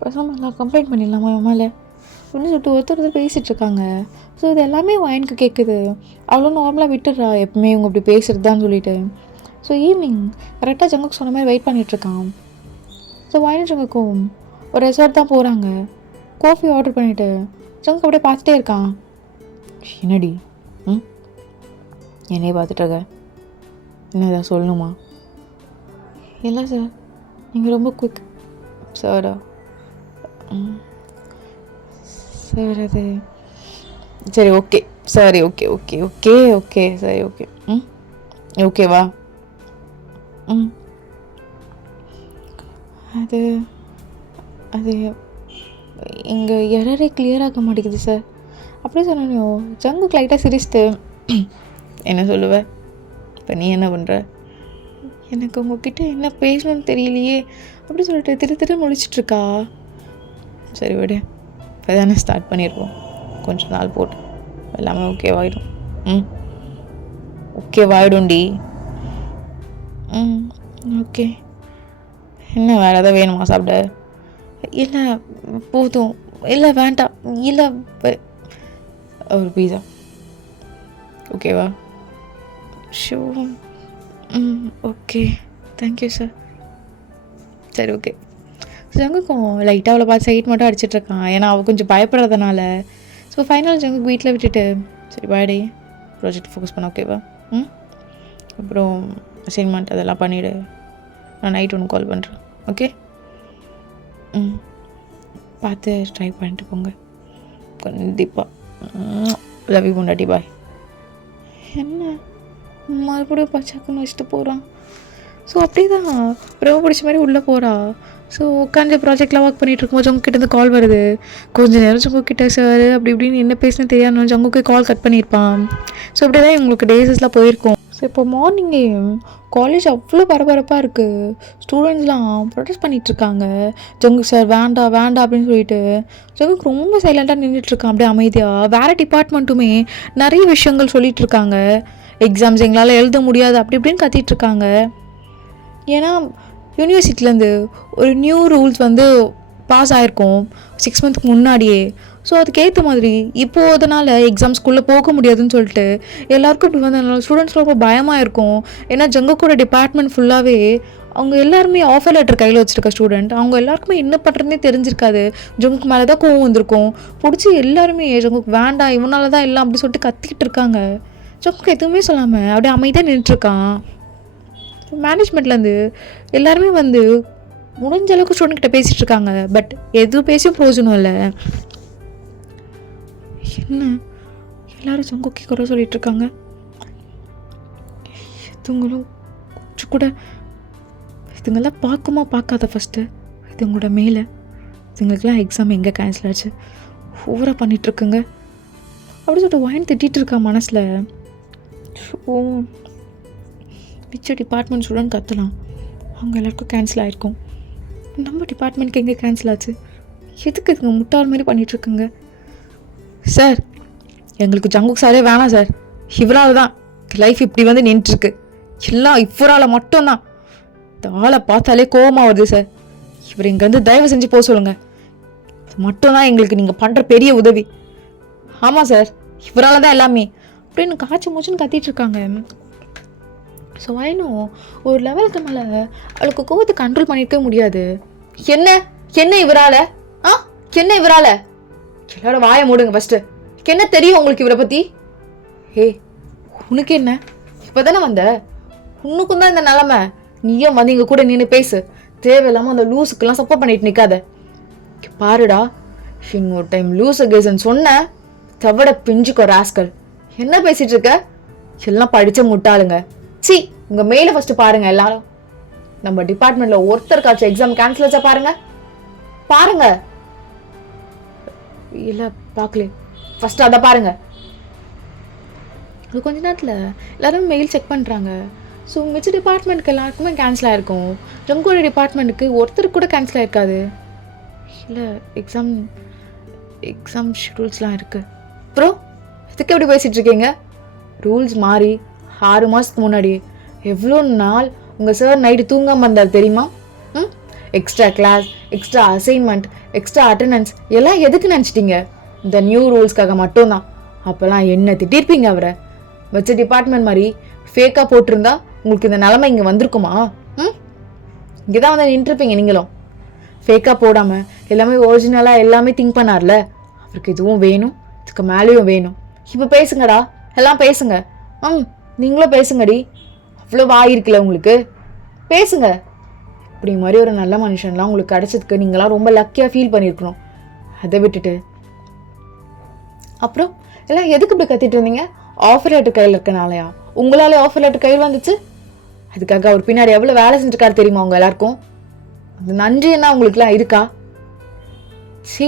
பேசாமல் எல்லாம் கம்ப்ளைண்ட் பண்ணிடலாமா இவன் மேலே? அப்படின்னு சொல்லிட்டு ஒருத்தர் பேசிகிட்டு இருக்காங்க. ஸோ இது எல்லாமே வயனுக்கு கேட்குது. அவ்வளோ நார்மலாக விட்டுடுறா எப்பவுமே இவங்க இப்படி பேசுகிறது தான் சொல்லிட்டு. ஸோ ஈவினிங் கரெக்டாக ஜங்குக்கு சொன்ன மாதிரி வெயிட் பண்ணிகிட்ருக்கான். ஸோ வயனும் ஜங்குக்கும் ஒரு ரெசார்ட் தான் போகிறாங்க. காஃபி ஆர்டர் பண்ணிவிட்டு ஜங்குக்கு அப்படியே பார்த்துட்டே இருக்கான். என்னடி என்னையே பார்த்துட்ருக்க, என்ன ஏதாவது சொல்லணுமா? இல்லை சார், நீங்கள் ரொம்ப குயிக். சாரா சார் அது சரி ஓகே சரி ஓகே ஓகே ஓகே ஓகே சரி ஓகே ஓகேவா? அது அது எங்கள் எரரே கிளியர் ஆக மாட்டேங்குது சார். அப்படியே சொன்னோ ஜங்குக்கு லைட்டாக சிரிச்சிட்டு என்ன சொல்லுவேன்? இப்போ நீ என்ன பண்ணுற? எனக்கு உங்ககிட்ட என்ன பேசணும்னு தெரியலையே அப்படி சொல்லிட்டு திரு முழிச்சிட்ருக்கா. சரி விடு, இப்போ தானே ஸ்டார்ட் பண்ணியிருக்கோம், கொஞ்சம் நாள் போட்டு எல்லாமே ஓகேவாயிடும். ஓகேவாயிடும்டி. ஓகே. என்ன வேறு எதாவது வேணுமா சாப்பிட? இல்லை போதும். இல்லை வேண்டாம். இல்லை ஒரு பீஸா ஓகேவா? Show okay thank you sir. சரி ஓகே. ஜங்குக்கும் லைட்டாக அவளை பார்த்து சைட் மட்டும் அடிச்சிட்ருக்கான். ஏன்னா அவள் கொஞ்சம் பயப்படுறதுனால. ஸோ ஃபைனல் ஜங்குக்கு வீட்டில் விட்டுட்டு சரி பாடி ப்ராஜெக்ட் ஃபோக்கஸ் பண்ண ஓகேவா? அப்புறம் அசைன்மெண்ட் அதெல்லாம் பண்ணிவிடு. நான் நைட் ஒன்று கால் பண்ணுறேன். ஓகே? பார்த்து ட்ரை பண்ணிட்டு போங்க கண்டிப்பாக. லவ் யூ முன்னாடி. பாய். என்ன மறுபடியும் பச்சாக்குன்னு வச்சுட்டு போகிறான். ஸோ அப்படி தான் ரொம்ப பிடிச்ச மாதிரி உள்ளே போகிறா. ஸோ உட்காந்து ப்ராஜெக்ட்லாம் ஒர்க் பண்ணிகிட்டு இருக்கும்போது ஜங்குக்கிட்டேருந்து கால் வருது. கொஞ்சம் நேரம் ஜங்குக்கிட்ட சார் அப்படி இப்படின்னு என்ன பேசுன்னு தெரியாதுன்னு ஜங்குக்கே கால் கட் பண்ணியிருப்பான். ஸோ அப்படி தான் இவங்களுக்கு டேஸஸ்லாம் போயிருக்கும். ஸோ இப்போ மார்னிங்கே காலேஜ் அவ்வளோ பரபரப்பாக இருக்குது. ஸ்டூடெண்ட்ஸ்லாம் ப்ரொடெஸ்ட் பண்ணிகிட்ருக்காங்க. ஜங்கு சார் வேண்டாம் வேண்டாம் அப்படின்னு சொல்லிட்டு ஜங்குக்கு ரொம்ப சைலண்ட்டாக நின்றுட்டுருக்கான் அப்படியே அமைதியாக. வேறு டிபார்ட்மெண்ட்டுமே நிறைய விஷயங்கள் சொல்லிகிட்ருக்காங்க. எக்ஸாம்ஸ் எங்களால் எழுத முடியாது அப்படி இப்படின்னு கத்திகிட்ருக்காங்க. ஏன்னா யூனிவர்சிட்டிலேருந்து ஒரு நியூ ரூல்ஸ் பாஸ் ஆகிருக்கும் 6 மந்த்துக்கு முன்னாடியே. ஸோ அதுக்கேற்ற மாதிரி இப்போது அதனால் எக்ஸாம்ஸ்குள்ளே போக முடியாதுன்னு சொல்லிட்டு எல்லாருக்கும் இப்படி வந்ததுனால ஸ்டூடெண்ட்ஸ் ரொம்ப பயமாக இருக்கும். ஏன்னா ஜங்குக்கூட டிபார்ட்மெண்ட் ஃபுல்லாகவே அவங்க எல்லாருமே ஆஃபர் லெட்டர் கையில் வச்சுருக்க ஸ்டூடெண்ட். அவங்க எல்லாருக்குமே என்ன பண்ணுறதுனே தெரிஞ்சிருக்காது. ஜங்குக்கு மேலே தான் கோவம் வந்திருக்கும். பிடிச்சி எல்லாருமே ஜங்குக்கு வேண்டாம் இவனால தான் எல்லாம் அப்படி சொல்லிட்டு கத்திக்கிட்டு இருக்காங்க. ஜங்குக்கு எதுவுமே சொல்லாமல் அப்படியே அமைதியாக நின்றுட்டுருக்கான். மேனேஜ்மெண்ட்லேருந்து எல்லாருமே முடிஞ்ச அளவுக்கு ஸ்டூடெண்ட் கிட்ட பேசிகிட்டு இருக்காங்க. பட் எதுவும் பேசியும் பிரயோஜனம் இல்லை. என்ன எல்லாரும் ஜங்குக்கே குறை சொல்லிட்டு இருக்காங்க. இதுங்களும் கொஞ்சம் கூட இதுங்கெல்லாம் பார்க்குமா பார்க்காத ஃபஸ்ட்டு இதுங்களோட மேலே இதுங்களுக்கெல்லாம் எக்ஸாம் எங்கே கேன்சல் ஆச்சு ஓவராக பண்ணிகிட்ருக்குங்க அப்படி சொல்லிட்டு வாயின் திட்டிகிட்டு இருக்கா மனசில். ஓ மிச்ச டிபார்ட்மெண்ட் ஸ்டூடெண்ட் கற்றலாம், அவங்க எல்லாருக்கும் கேன்சல் ஆகிருக்கும். நம்ம டிபார்ட்மெண்ட்க்கு எங்கே கேன்சல் ஆச்சு? எதுக்கு இதுங்க முட்டாள் மாதிரி பண்ணிகிட்ருக்குங்க? சார் எங்களுக்கு ஜங்குக் சாரே வேணாம் சார். இவரால் தான் லைஃப் இப்படி நின்றுட்டுருக்கு. எல்லாம் இவரால் மட்டும்தான். இந்த ஆளை பார்த்தாலே கோவமாக வருது சார். இவர் இங்கேருந்து தயவு செஞ்சு போக சொல்லுங்கள். இது மட்டும்தான் எங்களுக்கு நீங்கள் பண்ணுற பெரிய உதவி. ஆமாம் சார் இவரால் தான் எல்லாமே அப்படின்னு காய்ச்சி மூச்சுன்னு கத்திகிட்ருக்காங்க. ஸோ வயனும் ஒரு லெவலுக்கு மேலே அவளுக்கு கோவத்தை கண்ட்ரோல் பண்ணியிருக்கவே முடியாது. என்ன என்ன இவரால் என்ன இவரால் எல்லாரும் வாயை மூடுங்க ஃபஸ்ட்டு. என்ன தெரியும் உங்களுக்கு இவரை பற்றி? உனக்கு என்ன இப்போ தானே உன்னுக்கும் தான் இந்த நிலமை. நீயும் இங்கே கூட நின்று பேசு. தேவையில்லாமல் அந்த லூஸுக்கெல்லாம் சப்போர்ட் பண்ணிட்டு நிற்காத. பாருடா இன்னொரு டைம் லூஸு கேசன் சொன்ன தவட பிஞ்சுக்கோ ராஸ்கல். என்ன பேசிட்டு இருக்க? எல்லாம் படிச்ச முட்டாளுங்க. சி உங்க மேல ஃபர்ஸ்ட் பாருங்க. எல்லாரும் நம்ம டிபார்ட்மெண்ட்ல ஒருத்தருக்காச்சும் எக்ஸாம் கேன்சல் வச்சா பாருங்க பாருங்க. இல்ல பார்க்கல ஃபர்ஸ்ட் அதை பாருங்க. அது கொஞ்ச நேரத்தில் எல்லாரும் மெயில் செக் பண்ணுறாங்க. ஸோ மிச்ச டிபார்ட்மெண்ட்டுக்கு எல்லாருக்குமே கேன்சல் ஆகிருக்கும். ஜங்கோட டிபார்ட்மெண்ட்டுக்கு ஒருத்தருக்கு கூட கேன்சல் ஆகிருக்காது. இல்லை எக்ஸாம் ஷெடியூல்ஸ்லாம் இருக்குது. அப்புறம் இதுக்கு எப்படி பேசிகிட்டு இருக்கீங்க? ரூல்ஸ் மாறி 6 மாதத்துக்கு முன்னாடி எவ்வளோ நாள் உங்கள் சார் நைட்டு தூங்காமல் இருந்தார் தெரியுமா? Extra class, extra assignment, extra attendance எல்லாம் எதுக்கு நினச்சிட்டிங்க? இந்த நியூ ரூல்ஸ்க்காக மட்டும்தான். அப்போல்லாம் என்ன திட்டிருப்பீங்க அவரை. வச்ச டிபார்ட்மெண்ட் மாதிரி ஃபேக்காக போட்டிருந்தா உங்களுக்கு இந்த நிலமை இங்கே வந்திருக்குமா? இங்கே தான் வந்து நின்றுருப்பீங்க நீங்களும். ஃபேக்காக போடாமல் எல்லாமே ஒரிஜினலாக எல்லாமே திங்க் பண்ணார்ல, அவருக்கு இதுவும் வேணும், இதுக்கு மேலேயும் வேணும். இப்போ பேசுங்கடா, எல்லாம் பேசுங்க. நீங்களும் பேசுங்கடி, அவ்வளோ வாயிருக்குல்ல உங்களுக்கு, பேசுங்க. இப்படி மாதிரி ஒரு நல்ல மனுஷன்லாம் உங்களுக்கு கிடைச்சதுக்கு நீங்களாம் ரொம்ப லக்கியாக ஃபீல் பண்ணியிருக்கணும். அதை விட்டுட்டு அப்புறம் எல்லாம் எதுக்கு இப்படி கத்திட்டு இருந்தீங்க? ஆஃபர் லெட்டர் கையில் இருக்கனாலயா? உங்களாலே ஆஃபர் லெட்டர் கையில் வந்துச்சு. அதுக்காக அவர் பின்னாடி எவ்வளோ வேலை செஞ்சுருக்காரு தெரியுமா உங்க எல்லாருக்கும்? அந்த நன்றி என்ன உங்களுக்குலாம் இருக்கா? சி,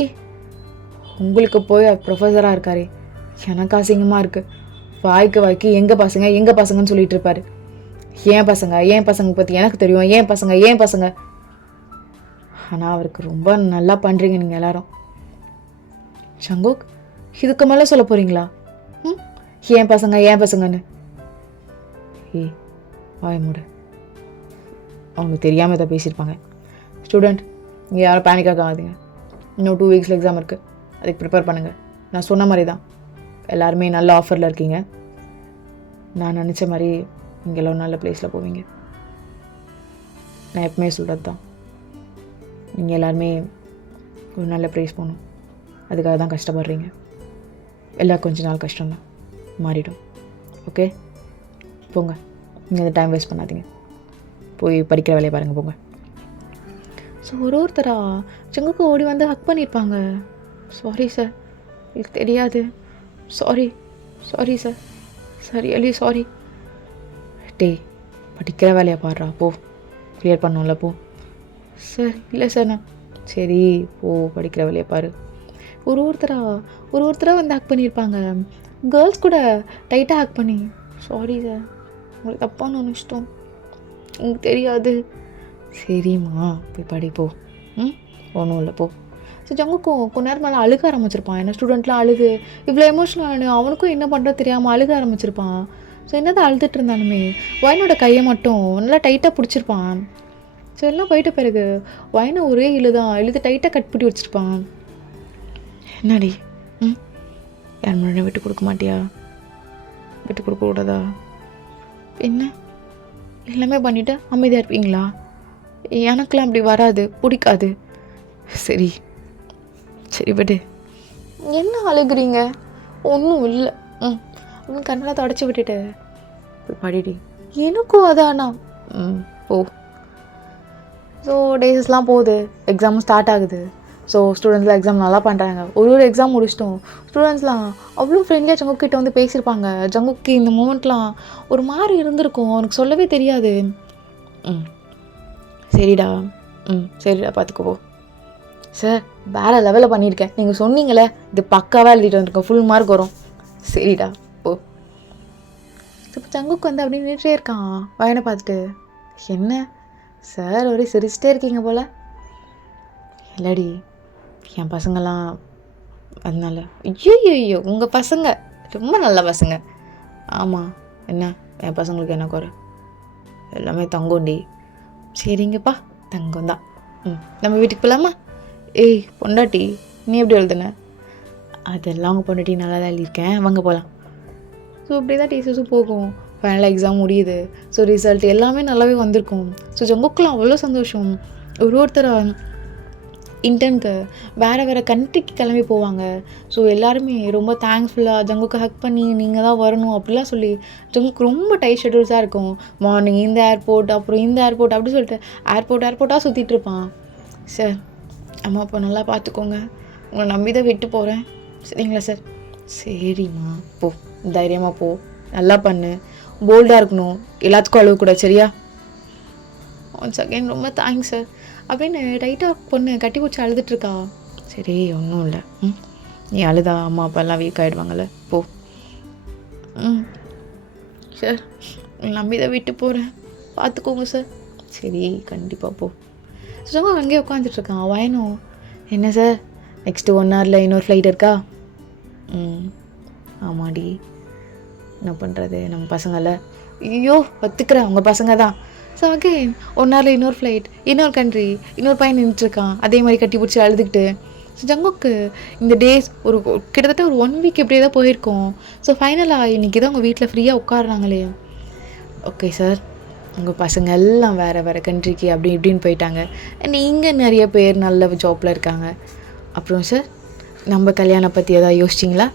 உங்களுக்கு போய் ப்ரொஃபஸராக இருக்காரு, எனக்கு அசிங்கமாக இருக்குது. வாய்க்கு எங்கள் பசங்கன்னு சொல்லிட்டு இருப்பாரு. ஏன் பசங்க பற்றி எனக்கு தெரியும், ஏன் பசங்க. ஆனால் அவருக்கு ரொம்ப நல்லா பண்ணுறீங்க நீங்கள் எல்லாரும். சங்குக், இதுக்கு மேலே சொல்ல போகிறீங்களா? ஏன் பசங்கன்னு? வாய் மூடு. அவங்களுக்கு தெரியாமல் இதை பேசியிருப்பாங்க. ஸ்டூடெண்ட், நீங்கள் யாரும் பேனிக் ஆகாதீங்க. இன்னும் 2 வீக்ஸில் எக்ஸாம் இருக்குது, அதுக்கு ப்ரிப்பேர் பண்ணுங்கள். நான் சொன்ன மாதிரி தான் எல்லாருமே நல்ல ஆஃபரில் இருக்கீங்க. நான் நினச்ச மாதிரி நீங்கள் எல்லாம் நல்ல பிளேஸில் போவீங்க. நான் எப்பவுமே சொல்கிறது தான், நீங்கள் எல்லாருமே ஒரு நல்ல ப்ளேஸ் போகணும். அதுக்காக தான் கஷ்டப்படுறீங்க. எல்லாம் கொஞ்ச நாள் கஷ்டம்தான், மாறிடும். ஓகே, போங்க. நீங்கள் இந்த டைம் வேஸ்ட் பண்ணாதீங்க, போய் படிக்கிற வேலையை பாருங்கள், போங்க. ஸோ ஒருத்தரா செங்குக்கு ஓடி வந்து ஹக் பண்ணியிருப்பாங்க. சாரி சார், எனக்கு தெரியாது. Sorry sir, really sorry. டே, படிக்கிற வேலையை பாடுறா, போ, கிளியர் பண்ணோம்ல, போ. சார் இல்லை சார், நான் சரி போ, படிக்கிற வேலையை பாரு. ஒருத்தராக வந்து ஹக் பண்ணியிருப்பாங்க. கேர்ள்ஸ் கூட டைட்டாக ஹக் பண்ணி. சாரி சார், உங்களுக்கு தப்பாக நினச்சிட்டோம், உங்களுக்கு தெரியாது. சரிம்மா, போய் படிப்போ. ஒன்றும் இல்லை, போ. ஸோ ஜங்குக்கும் கொஞ்ச நேரம் மேலே அழுக ஆரம்பிச்சிருப்பான். ஏன்னா ஸ்டூடெண்ட்லாம் அழுது இவ்வளோ எமோஷனல், அவனுக்கும் என்ன பண்ணுறது தெரியாமல் அழுக ஆரம்பிச்சிருப்பான். ஸோ என்னதான் அழுதுட்டு இருந்தானுமே வைனோட கையை மட்டும் நல்லா டைட்டாக பிடிச்சிருப்பான். ஸோ எல்லாம் போயிட்ட பிறகு வைனை ஒரே இழுது டைட்டாக கட் பண்ணி வச்சுருப்பான். என்னடி, யார் முன்னாடி விட்டு கொடுக்க மாட்டியா? விட்டு கொடுக்க கூடாதா? என்ன எல்லாமே பண்ணிவிட்டு அமைதியாக இருப்பீங்களா? எனக்கெலாம் அப்படி வராது, பிடிக்காது. சரி விடு. என்ன அழுகுறீங்க? ஒன்றும் இல்லை. அவன் கண்ணெல்லாம் தொடச்சி விட்டுட்டு போய் படிடி. எனக்கும் அதானா? போ. ஸோ டேஸஸ்லாம் போகுது, எக்ஸாமும் ஸ்டார்ட் ஆகுது. ஸோ ஸ்டூடெண்ட்ஸ்லாம் எக்ஸாம் நல்லா பண்ணுறாங்க. ஒரு எக்ஸாம் முடிச்சிட்டோம். ஸ்டூடெண்ட்ஸ்லாம் அவ்வளோ ஃப்ரெண்ட்லியாக ஜங்குக் கிட்ட வந்து பேசியிருப்பாங்க. ஜங்குக்கு இந்த மூமெண்ட்லாம் ஒரு மாதிரி இருந்திருக்கும், அவனுக்கு சொல்லவே தெரியாது. சரிடா பார்த்துக்கோ, போ. சார், வேறு லெவலில் பண்ணியிருக்கேன், நீங்கள் சொன்னீங்களே, இது பக்காவாக எழுதிட்டு வந்திருக்கேன், ஃபுல் மார்க் வரும். சரிடா, போ. இப்போ ஜங்குக்கு வந்து அப்படி நின்றுட்டே இருக்கான் வயனை பார்த்துட்டு. என்ன சார், ஒரே சிரிச்சிட்டே இருக்கீங்க போல்? இல்லடி, என் பசங்கள்லாம் அதனால. ஐயோ, உங்கள் பசங்க ரொம்ப நல்ல பசங்க. ஆமாம், என்ன என் பசங்களுக்கு என்ன குறை? எல்லாமே தங்கோண்டி. சரிங்கப்பா, தங்கம் தான். நம்ம வீட்டுக்கு போகலாமா? ஏய் பொண்டாட்டி, நீ எப்படி எழுதுன? அதெல்லாம் உங்கள் பொண்டாட்டி நல்லா தான் எழுதியிருக்கேன், வாங்க போகலாம். ஸோ இப்படி தான் டீச்சர்ஸும் போகும். ஃபைனலாக எக்ஸாம் முடியுது. ஸோ ரிசல்ட் எல்லாமே நல்லாவே வந்திருக்கும். ஸோ ஜங்குக்குலாம் அவ்வளோ சந்தோஷம். ஒருத்தர் இன்டர்னுக்கு வேறு கண்ட்ரிக்கு கிளம்பி போவாங்க. ஸோ எல்லாருமே ரொம்ப தேங்க்ஃபுல்லாக ஜங்குக்கு ஹக் பண்ணி நீங்கள் தான் வரணும் அப்படிலாம் சொல்லி. ஜங்குக்கு ரொம்ப டைட் ஷெட்யூல்ஸாக இருக்கும். மார்னிங் இந்த ஏர்போர்ட், அப்புறம் இந்த ஏர்போர்ட், அப்படி சொல்லிட்டு ஏர்போர்ட்டாக சுற்றிட்டு இருப்பான். சார், அம்மா அப்பா நல்லா பார்த்துக்கோங்க, உங்களை நம்பி தான் விட்டு போகிறேன், சரிங்களா சார்? சரிம்மா, போ, தைரியமாக போ, நல்லா பண்ணு, போல்டாக இருக்கணும், எல்லாத்துக்கும் அழுவக்கூடாது, சரியா? ஒன்ஸ் அகெயின் ரொம்ப தேங்க்ஸ் சார் அப்படின்னு டைட்டாக பொண்ணு கட்டி பிடிச்சி அழுதுட்ருக்கா. சரி, ஒன்றும் இல்லை. நீ அழுதா அம்மா அப்பா எல்லாம் வீக் ஆகிடுவாங்கள்ல, போ. சார், நம்பி தான் விட்டு போகிறேன், பார்த்துக்கோங்க சார். சரி, கண்டிப்பாக போ. சும்மா அங்கேயே உட்காந்துட்ருக்கான் வயனும். என்ன சார், நெக்ஸ்ட்டு 1 ஹவரில் இன்னொரு ஃப்ளைட் இருக்கா? ஆமாடி, என்ன பண்ணுறது, நம்ம பசங்களை. ஐயோ, ஒத்துக்கிறேன், உங்கள் பசங்க தான். ஸோ அகெயின் 1 ஹவரில் இன்னொரு ஃப்ளைட், இன்னொரு கண்ட்ரி, இன்னொரு பையன் நின்றுட்டுருக்கான் அதே மாதிரி கட்டி பிடிச்சி அழுதுகிட்டு. ஸோ ஜங்குக்கு இந்த டேஸ் கிட்டத்தட்ட ஒரு 1 வீக் எப்படியே தான் போயிருக்கோம். ஸோ ஃபைனலாக இன்றைக்கி தான் உங்கள் வீட்டில் ஃப்ரீயாக உட்காடுறாங்களே. ஓகே சார், உங்கள் பசங்க எல்லாம் வேறு வேறு கண்ட்ரிக்கு அப்படி இப்படின்னு போயிட்டாங்க. இங்கே நிறைய பேர் நல்ல ஜாப்பில் இருக்காங்க. அப்புறம் சார், நம்ம கல்யாணம் பற்றி எதாவது யோசிச்சிங்களா?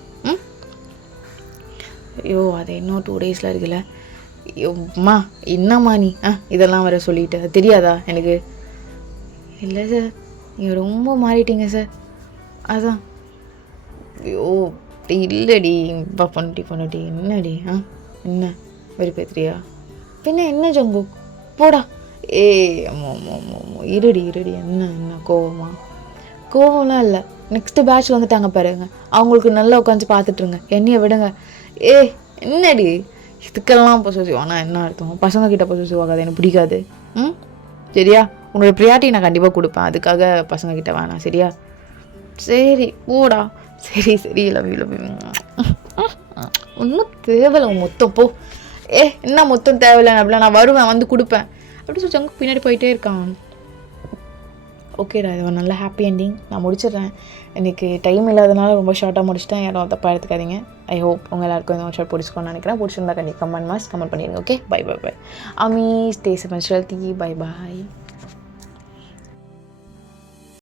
ஐயோ, அது இன்னும் 2 டேஸில் இருக்குல்ல. ஐயோம்மா, என்னம்மா நீ இதெல்லாம் வர சொல்லிட்டு தெரியாதா எனக்கு? இல்லை சார், நீங்கள் ரொம்ப மாறிட்டீங்க சார். அதான். ஐயோ இல்லைடி, இப்போ பண்ணிட்டி என்னடி என்ன வெறுப்பேத்திரியா? பின்ன என்ன ஜங்கு, போடா. அம்மா இருடி என்ன கோவம்லாம் இல்லை. நெக்ஸ்ட்டு பேட்ச் வந்துட்டாங்க பாருங்க, அவங்களுக்கு நல்லா உட்காந்து பார்த்துட்ருங்க, என்னைய விடுங்க. என்னடி இதுக்கெல்லாம் பொசசிவ் ஆனால் என்ன அர்த்தம்? பசங்க கிட்ட பொசசிவ் ஆகாது, எனக்கு பிடிக்காது. சரியா? உன்னோட ப்ரியாரிட்டி நான் கண்டிப்பாக கொடுப்பேன், அதுக்காக பசங்க கிட்ட வேணாம். சரியா? சரி போடா. சரி லவ் யூ. ஒன்றும் தேவையில்லை உன் மொத்தம், போ. என்ன மொத்தம் தேவையில்லை அப்படிலாம், நான் வருவேன் வந்து கொடுப்பேன் அப்படி சொல்லி ஜங்கு பின்னாடி போயிட்டே இருக்கான். ஓகேடா, இது ஒரு நல்ல ஹாப்பி எண்டிங். நான் முடிச்சிடுறேன். எனக்கு டைம் இல்லாதனால ரொம்ப ஷார்ட்டாக முடிச்சிட்டேன். யாரும் தப்பாக எடுத்துக்காதீங்க. ஐ ஹோப் உங்கள் எல்லாருக்கும் இந்த ஒரு ஷார்ட் பிடிச்சிக்கோன்னு நினைக்கிறேன். பிடிச்சிருந்தா கண்டிப்பாக கமெண்ட் பண்ணிடுங்க. Okay, bye. அமி stay safe and healthy. By.